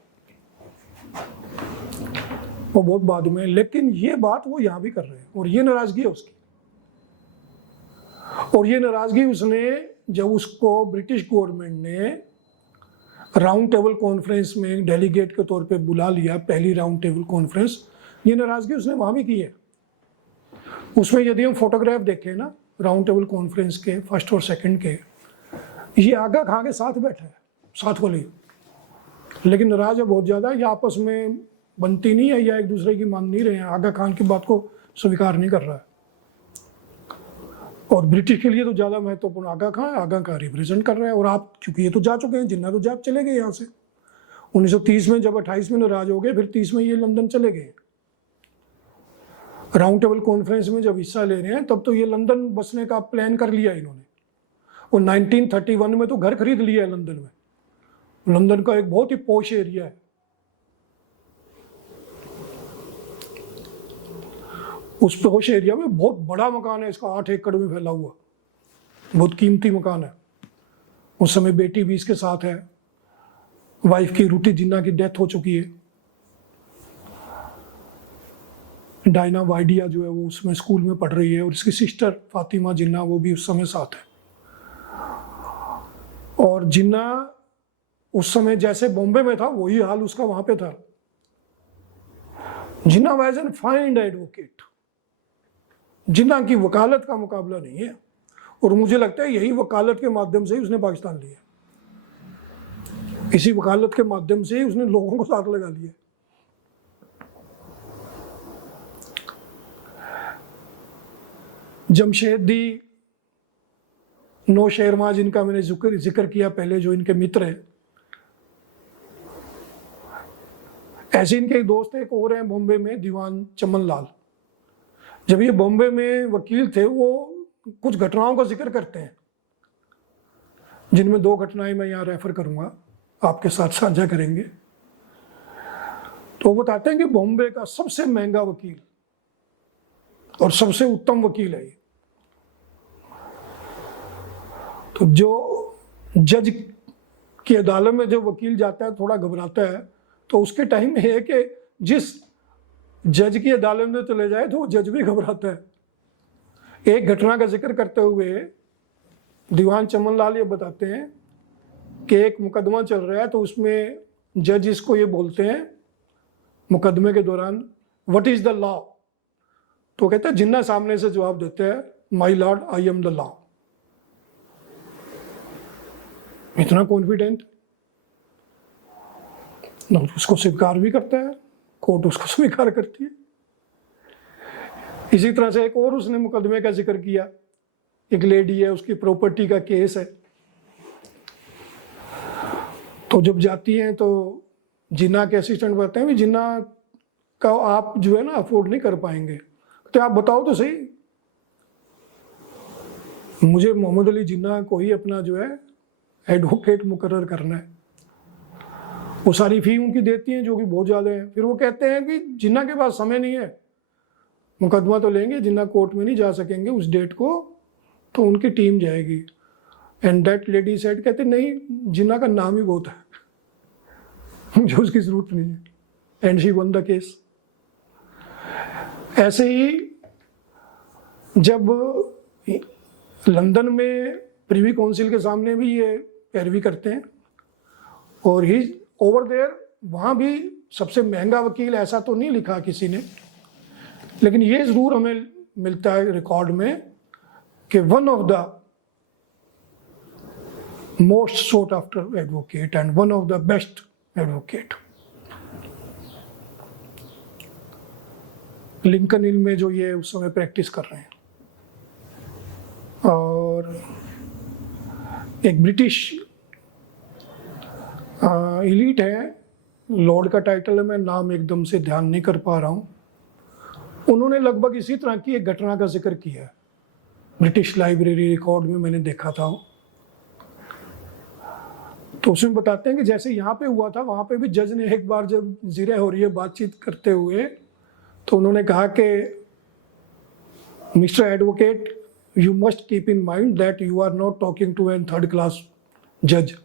वो बहुत बाद में, लेकिन ये बात वो यहाँ भी कर रहे हैं और ये नाराजगी है उसकी। और ये नाराजगी उसने जब उसको ब्रिटिश गवर्नमेंट ने राउंड टेबल कॉन्फ्रेंस में डेलीगेट के तौर पे बुला लिया, पहली राउंड टेबल कॉन्फ्रेंस, ये नाराजगी उसने वहाँ भी की है। उसमें यदि हम फोटोग्राफ देखें ना राउंड टेबल कॉन्फ्रेंस के फर्स्ट और सेकंड के, ये आगा खां के साथ बैठा है, साथ वाली, लेकिन नाराज है बहुत ज़्यादा। ये आपस में बनती नहीं है या एक दूसरे की मान नहीं रहे हैं। आगा खान की बात को स्वीकार नहीं कर रहा है और ब्रिटिश के लिए तो ज़्यादा महत्वपूर्ण आगा खां है, आगा खां रिप्रेजेंट कर रहा है। और आप चूंकि ये तो जा चुके हैं, जिन्ना तो जा चले गए यहाँ से 1930 में, जब 28 में नाराज हो गए, फिर 30 में ये लंदन चले गए। राउंड टेबल कॉन्फ्रेंस में जब हिस्सा ले रहे हैं तब तो ये लंदन बसने का प्लान कर लिया इन्होंने, और 1931 में तो घर खरीद लिया है लंदन में। लंदन का एक बहुत ही पॉश एरिया है। उस पॉश एरिया में बहुत बड़ा मकान है इसका, 8 एकड़ में फैला हुआ, बहुत कीमती मकान है। उस समय बेटी भी इसके साथ है, वाइफ की रूटी जिन्ना की डेथ हो चुकी है, डायना वाइडिया जो है वो उसमें स्कूल में पढ़ रही है, और इसकी सिस्टर फातिमा जिन्ना वो भी उस समय साथ है। और जिन्ना उस समय जैसे बॉम्बे में था वही हाल उसका वहां पे था। जिन्ना वाज एन फाइन एडवोकेट, जिन्ना की वकालत का मुकाबला नहीं है। और मुझे लगता है यही वकालत के माध्यम से ही उसने पाकिस्तान लिया, इसी वकालत के माध्यम से ही उसने लोगों को साथ लगा लिया। जमशेदी, नौशेरमा, जिनका मैंने जिक्र किया पहले, जो इनके मित्र हैं, ऐसे इनके एक दोस्त एक और हैं बॉम्बे में, दीवान चमन लाल। जब ये बॉम्बे में वकील थे, वो कुछ घटनाओं का जिक्र करते हैं, जिनमें 2 घटनाएं मैं यहाँ रेफर करूंगा, आपके साथ साझा करेंगे। तो वो बताते हैं कि बॉम्बे का सबसे महंगा वकील और सबसे उत्तम वकील है ये। तो जो जज की अदालत में जो वकील जाता है थोड़ा घबराता है, तो उसके टाइम में है कि जिस जज की अदालत में चले जाए तो वो जज भी घबराता है। एक घटना का जिक्र करते हुए दीवान चमन लाल ये बताते हैं कि एक मुकदमा चल रहा है, तो उसमें जज इसको ये बोलते हैं मुकदमे के दौरान, व्हाट इज द लॉ? तो कहते हैं, जिन्ना सामने से जवाब देते हैं, my lord I am the law. इतना कॉन्फिडेंट, उसको स्वीकार भी करता है, कोर्ट उसको स्वीकार करती है। इसी तरह से एक और उसने मुकदमे का जिक्र किया, एक लेडी है, उसकी प्रॉपर्टी का केस है। तो जब जाती हैं तो जिन्ना के असिस्टेंट बताते हैं, जिन्ना का आप जो है ना अफोर्ड नहीं कर पाएंगे, तो आप बताओ तो सही, मुझे मोहम्मद अली जिन्ना को ही अपना जो है एडवोकेट मुकर्रर करना है। वो सारी फी उनकी देती हैं, जो कि बहुत ज़्यादा है। फिर वो कहते हैं कि जिन्ना के पास समय नहीं है, मुकदमा तो लेंगे, जिन्ना कोर्ट में नहीं जा सकेंगे उस डेट को, तो उनकी टीम जाएगी। एंड दैट लेडी सेड, कहते नहीं, जिन्ना का नाम ही बहुत है, मुझे उसकी जरूरत नहीं है। And she one the case. ऐसे ही जब लंदन में प्रिवी काउंसिल के सामने भी ये पैरवी करते हैं, और ही ओवर देयर, वहाँ भी सबसे महंगा वकील ऐसा तो नहीं लिखा किसी ने, लेकिन ये ज़रूर हमें मिलता है रिकॉर्ड में कि one of the most sought after advocate and one of the best advocate. Lincoln hill में जो ये उस समय प्रैक्टिस कर रहे हैं। और एक ब्रिटिश इलीट है, लॉर्ड का टाइटल है, मैं नाम एकदम से ध्यान नहीं कर पा रहा हूँ, उन्होंने लगभग इसी तरह की एक घटना का जिक्र किया है। ब्रिटिश लाइब्रेरी रिकॉर्ड में मैंने देखा था। तो उसमें बताते हैं कि जैसे यहाँ पे हुआ था, वहाँ पे भी जज ने एक बार जब जिरह हो रही है बातचीत करते हुए, तो उन्होंने कहा कि mister advocate, you must keep in mind that you are not talking to an 3rd class जज।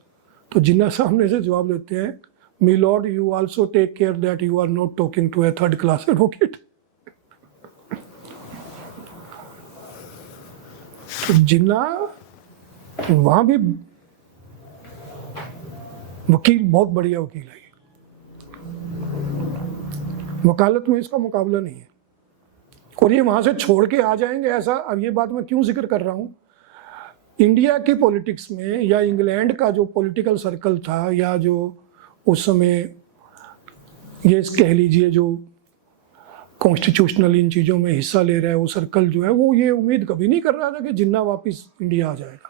तो जिन्ना सामने से जवाब देते हैं, me lord, you also take care that you are not talking to a 3rd class advocate. तो जिन्ना वहां भी वकील, बहुत बढ़िया वकील है, वकालत में इसका मुकाबला नहीं है। और ये वहां से छोड़ के आ जाएंगे ऐसा। अब ये बात मैं क्यों जिक्र कर रहा हूं, इंडिया की पॉलिटिक्स में या इंग्लैंड का जो पॉलिटिकल सर्कल था, या जो उस समय ये कह लीजिए जो कॉन्स्टिट्यूशनल इन चीज़ों में हिस्सा ले रहा है, वो सर्कल जो है, वो ये उम्मीद कभी नहीं कर रहा था कि जिन्ना वापस इंडिया आ जाएगा।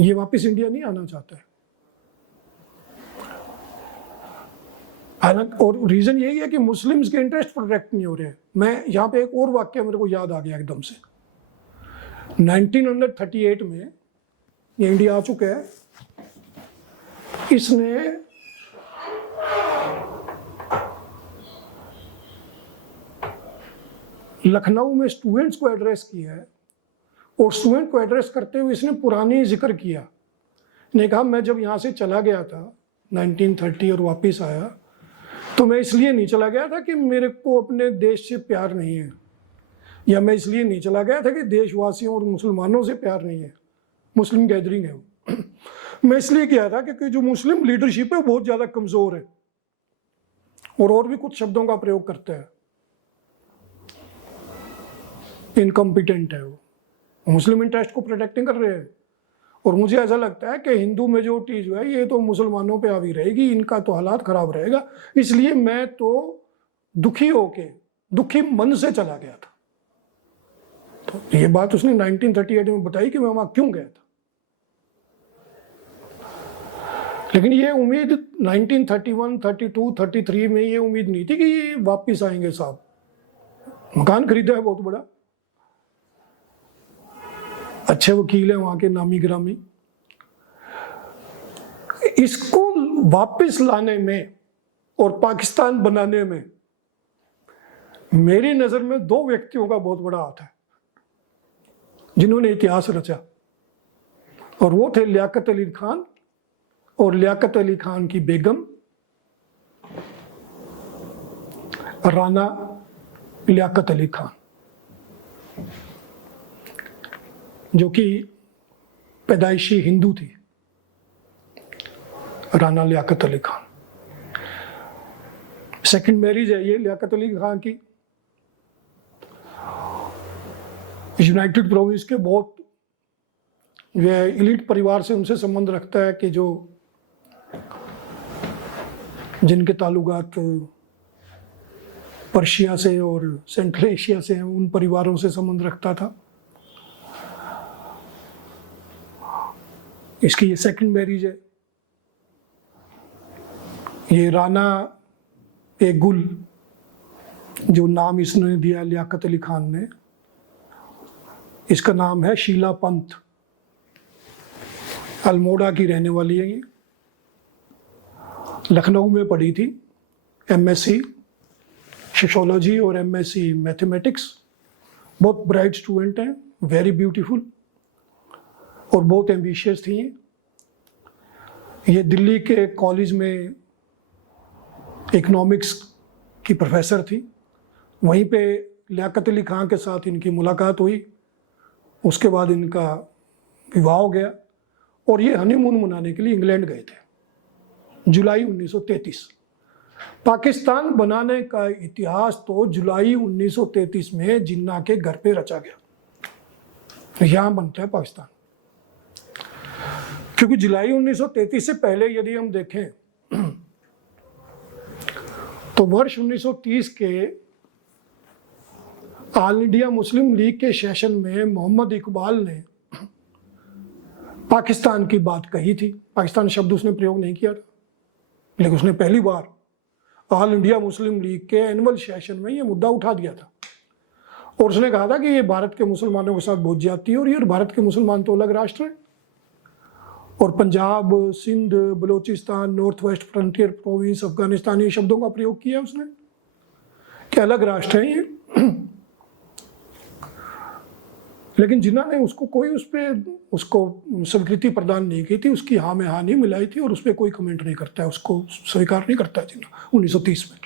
ये वापस इंडिया नहीं आना चाहता है। हालांकि और रीज़न यही है कि मुस्लिम्स के इंटरेस्ट प्रोटेक्ट नहीं हो रहे हैं। मैं यहाँ पे एक और वाक्य मेरे को याद आ गया एकदम से। 1938 में ये इंडिया आ चुका है, इसने लखनऊ में स्टूडेंट्स को एड्रेस किया है, और स्टूडेंट को एड्रेस करते हुए इसने पुरानी जिक्र किया। ने कहा, मैं जब यहाँ से चला गया था 1930 और वापस आया, तो मैं इसलिए नहीं चला गया था कि मेरे को अपने देश से प्यार नहीं है, या मैं इसलिए नहीं चला गया था कि देशवासियों और मुसलमानों से प्यार नहीं है, मुस्लिम गैदरिंग है वो। मैं इसलिए गया था क्योंकि जो मुस्लिम लीडरशिप है वो बहुत ज़्यादा कमज़ोर है, और भी कुछ शब्दों का प्रयोग करता है। इनकम्पिटेंट है, वो मुस्लिम इंटरेस्ट को प्रोटेक्ट नहीं कर रहे हैं। और मुझे ऐसा लगता है कि हिंदू मेजोरिटी जो है ये तो मुसलमानों पे हावी रहेगी, इनका तो हालात खराब रहेगा। इसलिए मैं तो दुखी होके, दुखी मन से चला गया था। तो ये बात उसने 1938 में बताई कि मैं वहां क्यों गया था। लेकिन ये उम्मीद 1931, 32, 33 में ये उम्मीद नहीं थी कि ये वापस आएंगे साहब। मकान खरीदा है बहुत बड़ा, अच्छे वकील है वहां के, नामी गिरामी। इसको वापस लाने में और पाकिस्तान बनाने में मेरी नजर में दो व्यक्तियों का बहुत बड़ा हाथ है जिन्होंने इतिहास रचा, और वो थे लियाकत अली खान और लियाकत अली खान की बेगम राना लियाकत अली खान, जो कि पैदाइशी हिंदू थी। राना लियाकत अली खान, सेकंड मैरिज है ये लियाकत अली खान की। यूनाइटेड प्रोविंस के बहुत जो है इलीट परिवार से उनसे संबंध रखता है कि जो जिनके ताल्लुकात पर्शिया से और सेंट्रल एशिया से, उन परिवारों से संबंध रखता था। इसकी ये सेकंड मैरिज है। ये राना ए गुल, जो नाम इसने दिया लियाकत अली खान ने, इसका नाम है शीला पंत। अल्मोड़ा की रहने वाली है ये, लखनऊ में पढ़ी थी, एमएससी सोशियोलॉजी और एमएससी मैथमेटिक्स। बहुत ब्राइट स्टूडेंट हैं, वेरी ब्यूटीफुल और बहुत एम्बिशियस थी। ये दिल्ली के कॉलेज में इकोनॉमिक्स की प्रोफेसर थी। वहीं पे लियाकत अली खान के साथ इनकी मुलाकात हुई, उसके बाद इनका विवाह हो गया और ये हनीमून मनाने के लिए इंग्लैंड गए थे जुलाई 1933। पाकिस्तान बनाने का इतिहास तो जुलाई 1933 में जिन्ना के घर पे रचा गया। यहां बनता है पाकिस्तान, क्योंकि जुलाई 1933 से पहले यदि हम देखें तो वर्ष 1930 के ऑल इंडिया मुस्लिम लीग के सेशन में मोहम्मद इकबाल ने पाकिस्तान की बात कही थी। पाकिस्तान शब्द उसने प्रयोग नहीं किया था, लेकिन उसने पहली बार ऑल इंडिया मुस्लिम लीग के एनुअल सेशन में ये मुद्दा उठा दिया था और उसने कहा था कि ये भारत के मुसलमानों के साथ बहुत ज्यादती है और ये भारत के मुसलमान तो अलग राष्ट्र है। और Punjab, Sindh, Balochistan, north west frontier province, Afghanistan, ये शब्दों का प्रयोग किया उसने कि अलग राष्ट्र है ये। लेकिन जिन्ना ने उसको कोई उस पर उसको स्वीकृति प्रदान नहीं की थी, उसकी हाँ में हाँ नहीं मिलाई थी और उस पर कोई कमेंट नहीं करता है, उसको स्वीकार नहीं करता है जिन्ना 1930 में।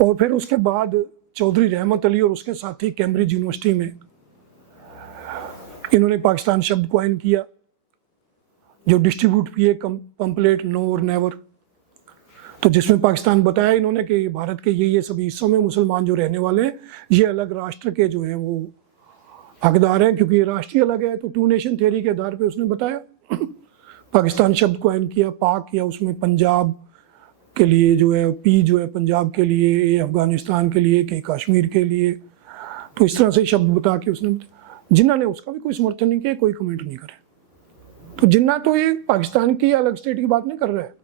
और फिर उसके बाद चौधरी रहमत अली और उसके साथी कैम्ब्रिज यूनिवर्सिटी में इन्होंने पाकिस्तान शब्द को कॉइन किया, जो डिस्ट्रीब्यूट किए पंपलेट नो और नेवर, तो जिसमें पाकिस्तान बताया इन्होंने कि भारत के ये सभी हिस्सों में मुसलमान जो रहने वाले हैं ये अलग राष्ट्र के जो हैं वो हकदार हैं, क्योंकि ये राष्ट्रीय अलग है। तो टू नेशन थ्योरी के आधार पे उसने बताया, पाकिस्तान शब्द को कॉइन किया, पाक किया, उसमें पंजाब के लिए जो है पी जो है पंजाब के लिए, ए अफगानिस्तान के लिए, के कश्मीर के लिए, तो इस तरह से शब्द बता के उसने, जिन्ना ने उसका भी कोई समर्थन नहीं किया, कोई कमेंट नहीं करे। तो जिन्ना तो ये पाकिस्तान की अलग स्टेट की बात नहीं कर रहा है।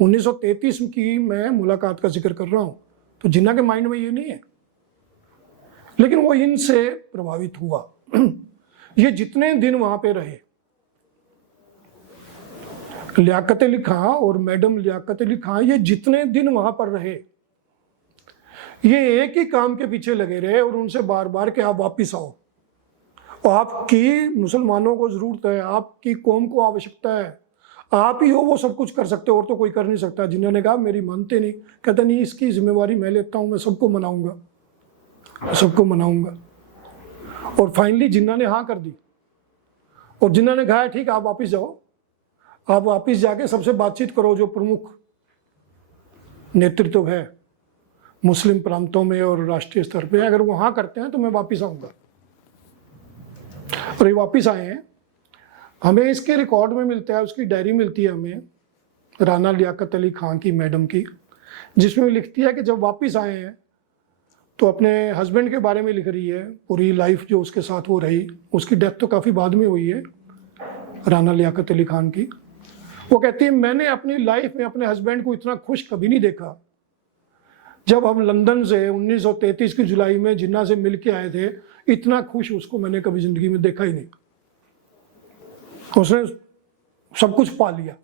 1933 की मैं मुलाकात का जिक्र कर रहा हूं, तो जिन्ना के माइंड में ये नहीं है, लेकिन वो इनसे प्रभावित हुआ। ये जितने दिन वहां पे रहे, लियाकत अली खां और मैडम लियाकत अली खां, ये जितने दिन वहां पर रहे, ये एक ही काम के पीछे लगे रहे और उनसे बार बार कि आप वापिस आओ, आपकी मुसलमानों को जरूरत है, आपकी कौम को आवश्यकता है, आप ही हो वो सब कुछ कर सकते हो और तो कोई कर नहीं सकता। जिन्होंने कहा मेरी मानते नहीं, कहते नहीं इसकी जिम्मेवारी मैं लेता हूं, मैं सबको मनाऊंगा, सबको मनाऊंगा। और फाइनली जिन्ना ने हाँ कर दी और जिन्ना ने कहा ठीक आप वापिस जाओ, आप वापिस जाके सबसे बातचीत करो जो प्रमुख नेतृत्व है, मुस्लिम प्रांतों में और राष्ट्रीय स्तर पे, अगर वहाँ करते हैं तो मैं वापस आऊँगा। और ये वापस आए हैं, हमें इसके रिकॉर्ड में मिलता है, उसकी डायरी मिलती है हमें राना लियाकत अली खान की मैडम की, जिसमें लिखती है कि जब वापस आए हैं तो अपने हस्बैंड के बारे में लिख रही है, पूरी लाइफ जो उसके साथ वो रही। उसकी डेथ तो काफ़ी बाद में हुई है राना लियाकत अली खान की। वो कहती है मैंने अपनी लाइफ में अपने हस्बैंड को इतना खुश कभी नहीं देखा। जब हम लंदन से 1933 की जुलाई में जिन्ना से मिल के आए थे, इतना खुश उसको मैंने कभी ज़िंदगी में देखा ही नहीं। उसने सब कुछ पा लिया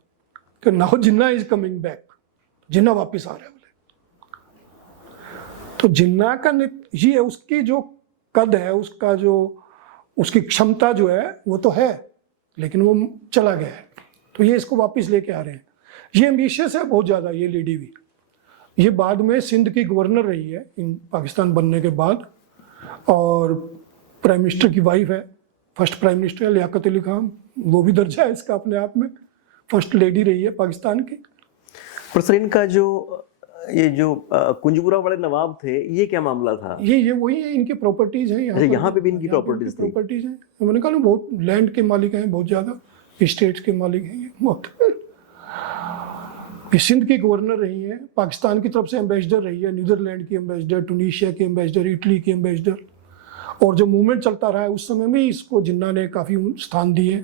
कि now Jinnah is coming back, Jinnah वापस आ रहा है बोले। तो जिन्ना का ये उसकी जो कद है, उसका जो उसकी क्षमता जो है वो तो है, लेकिन वो चला गया है। तो ये इसको वापस लेके आ रहे हैं। ये एम्बिशियस है बहुत ज़्यादा ये लेडी भी। ये बाद में सिंध की गवर्नर रही है इन पाकिस्तान बनने के बाद, और प्राइम मिनिस्टर की वाइफ है, first prime minister Liaquat Ali Khan. वो भी दर्जा है इसका अपने आप में, फर्स्ट लेडी रही है पाकिस्तान की। पर सर इनका ये जो कुंजपुरा वाले नवाब थे, ये क्या मामला था? ये वही है, इनकी प्रॉपर्टीज हैं यहाँ पे भी इनकी प्रॉपर्टीज हैं। मैंने कहा ना बहुत लैंड के मालिक हैं, बहुत ज़्यादा स्टेट्स के मालिक हैं ये बहुत। ये सिंध की गवर्नर रही है, पाकिस्तान की तरफ से एम्बेसडर रही है, नीदरलैंड की एम्बेसडर, टूनीशिया की एम्बेसडर, इटली की एम्बेसडर। और जो मूवमेंट चलता रहा है उस समय में इसको जिन्ना ने काफ़ी स्थान दिए।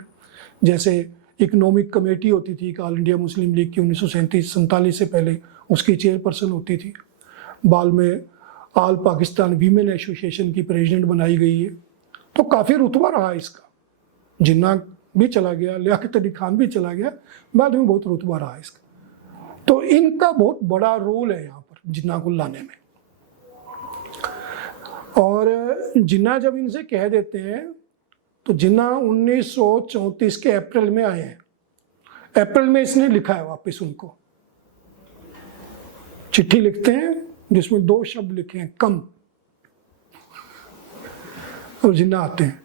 जैसे इकोनॉमिक कमेटी होती थी ऑल इंडिया मुस्लिम लीग की 1937 से पहले, उसकी चेयरपर्सन होती थी। बाल में आल पाकिस्तान वीमेन एसोसिएशन की प्रेसिडेंट बनाई गई है। तो काफ़ी रुतबा रहा इसका। जिन्ना भी चला गया, लियाकत अली खान भी चला गया, बाद में बहुत रुतबा रहा इसका। तो इनका बहुत बड़ा रोल है यहाँ पर जिन्ना को लाने में। और जिन्ना जब इनसे कह देते हैं तो जिन्ना 1934 के अप्रैल में आए हैं। अप्रैल में इसने लिखा है वापस उनको, चिट्ठी लिखते हैं जिसमें 2 शब्द लिखे हैं, कम। और जिन्ना आते हैं।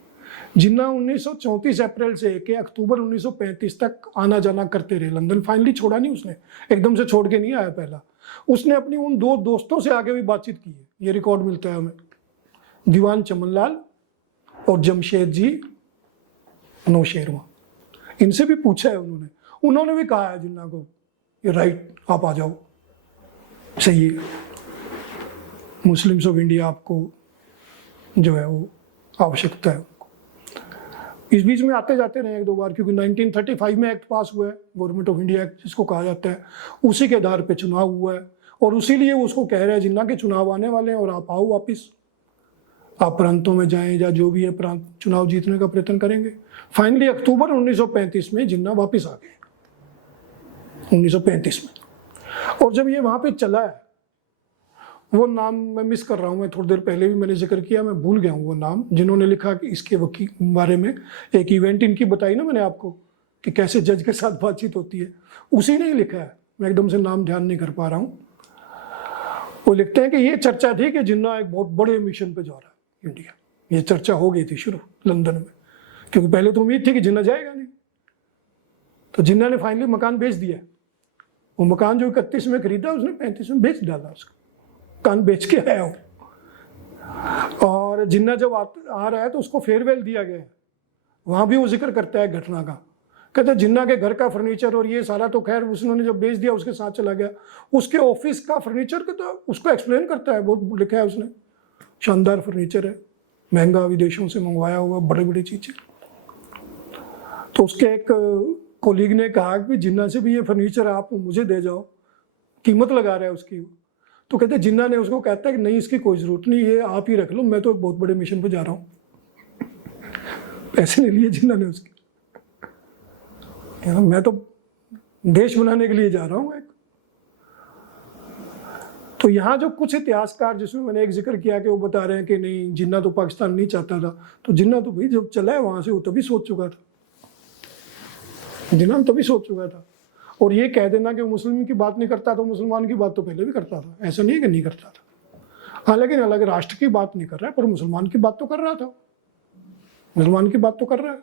जिन्ना 1934 अप्रैल से के अक्टूबर 1935 तक आना जाना करते रहे लंदन। फाइनली छोड़ा नहीं उसने, एकदम से छोड़ के नहीं आया पहला। उसने अपनी उन 2 दोस्तों से आगे भी बातचीत की है, ये रिकॉर्ड मिलता है हमें, दीवान चमनलाल और जमशेद जी नौशेरवा। इनसे भी पूछा है उन्होंने भी कहा है जिन्ना को, ये राइट आप आ जाओ, सही है, मुस्लिम्स ऑफ इंडिया आपको जो है वो आवश्यकता है। इस बीच में आते जाते रहे 1-2 बार, क्योंकि 1935 में एक्ट पास हुआ है, गवर्नमेंट ऑफ इंडिया एक्ट जिसको कहा जाता है, उसी के आधार पे चुनाव हुआ है। और उसीलिए उसको कह रहा है जिन्ना के चुनाव आने वाले हैं और आप आओ वापस, आप प्रांतों में जाएं या जो भी है प्रांत चुनाव जीतने का प्रयत्न करेंगे। फाइनली अक्टूबर 1935 में जिन्ना वापस आ गए, 1935 में। और जब ये वहाँ पे चला है, वो नाम मैं मिस कर रहा हूँ, मैं थोड़ी देर पहले भी मैंने जिक्र किया, मैं भूल गया हूँ वो नाम, जिन्होंने लिखा कि इसके वकील बारे में एक इवेंट इनकी बताई ना मैंने आपको कि कैसे जज के साथ बातचीत होती है, उसी ने ही लिखा है। मैं एकदम से नाम ध्यान नहीं कर पा रहा हूँ। वो लिखते हैं कि ये चर्चा थी कि जिन्ना एक बहुत बड़े मिशन पे जा रहा है इंडिया। ये चर्चा हो गई थी शुरू लंदन में, क्योंकि पहले तो उम्मीद थी कि जिन्ना जाएगा नहीं। तो जिन्ना ने फाइनली मकान बेच दिया। वो मकान जो 31 में खरीदा उसने 35 में बेच डाला, उसका मकान बेच के आया वो। और जिन्ना जब आ रहा है तो उसको फेयरवेल दिया गया है। वहाँ भी वो जिक्र करता है घटना का, कहते हैं जिन्ना के घर का फर्नीचर और ये सारा तो खैर उसने जब बेच दिया उसके साथ चला गया। उसके ऑफिस का फर्नीचर का तो उसको एक्सप्लेन करता है, बहुत लिखा है उसने, शानदार फर्नीचर है, महंगा, विदेशों से मंगवाया हुआ, बड़े बड़ी चीज़ें। तो उसके एक कोलीग ने कहा कि जिन्ना से भी ये फर्नीचर आप मुझे दे जाओ, कीमत लगा रहा है उसकी। तो कहते जिन्ना ने उसको कहता है कि नहीं इसकी कोई ज़रूरत नहीं, ये आप ही रख लो, मैं तो एक बहुत बड़े मिशन पर जा रहा हूँ। पैसे नहीं लिए जिन्ना ने उसके, मैं तो देश बनाने के लिए जा रहा हूँ एक। तो यहाँ जो कुछ इतिहासकार, जिसमें मैंने एक जिक्र किया कि वो बता रहे हैं कि नहीं जिन्ना तो पाकिस्तान नहीं चाहता था, तो जिन्ना तो भाई जब चला है वहाँ से वो तभी सोच चुका था, जिन्ना तभी सोच चुका था। और ये कह देना कि वो मुस्लिम की बात नहीं करता, तो मुसलमान की बात तो पहले भी करता था, ऐसा नहीं है कि नहीं करता था। हाँ, लेकिन अलग राष्ट्र की बात नहीं कर रहा है, पर मुसलमान की बात तो कर रहा था, मुसलमान की बात तो कर रहा है,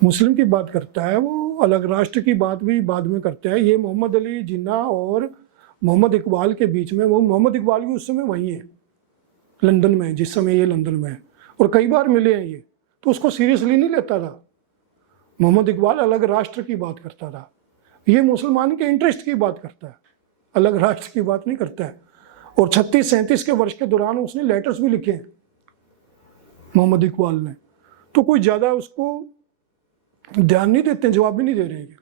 मुस्लिम की बात करता है वो, अलग राष्ट्र की बात भी बाद में करता है। ये मोहम्मद अली जिन्ना और मोहम्मद इकबाल के बीच में, वो मोहम्मद इकबाल भी उस समय वहीं है लंदन में, जिस समय ये लंदन में है, और कई बार मिले हैं ये, तो उसको सीरियसली नहीं लेता था। मोहम्मद इकबाल अलग राष्ट्र की बात करता था, ये मुसलमान के इंटरेस्ट की बात करता है, अलग राष्ट्र की बात नहीं करता है। और 36-37 के वर्ष के दौरान उसने लेटर्स भी लिखे हैं मोहम्मद इकबाल ने, तो कोई ज़्यादा उसको ध्यान नहीं देते, जवाब भी नहीं दे रहे हैं।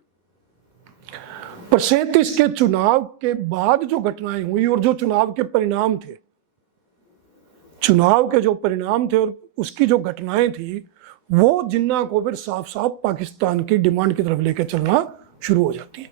पर 37 के चुनाव के बाद जो घटनाएं हुई और जो चुनाव के परिणाम थे, चुनाव के जो परिणाम थे और उसकी जो घटनाएं थी, वो जिन्ना को फिर साफ साफ पाकिस्तान की डिमांड की तरफ लेकर चलना शुरू हो जाती है।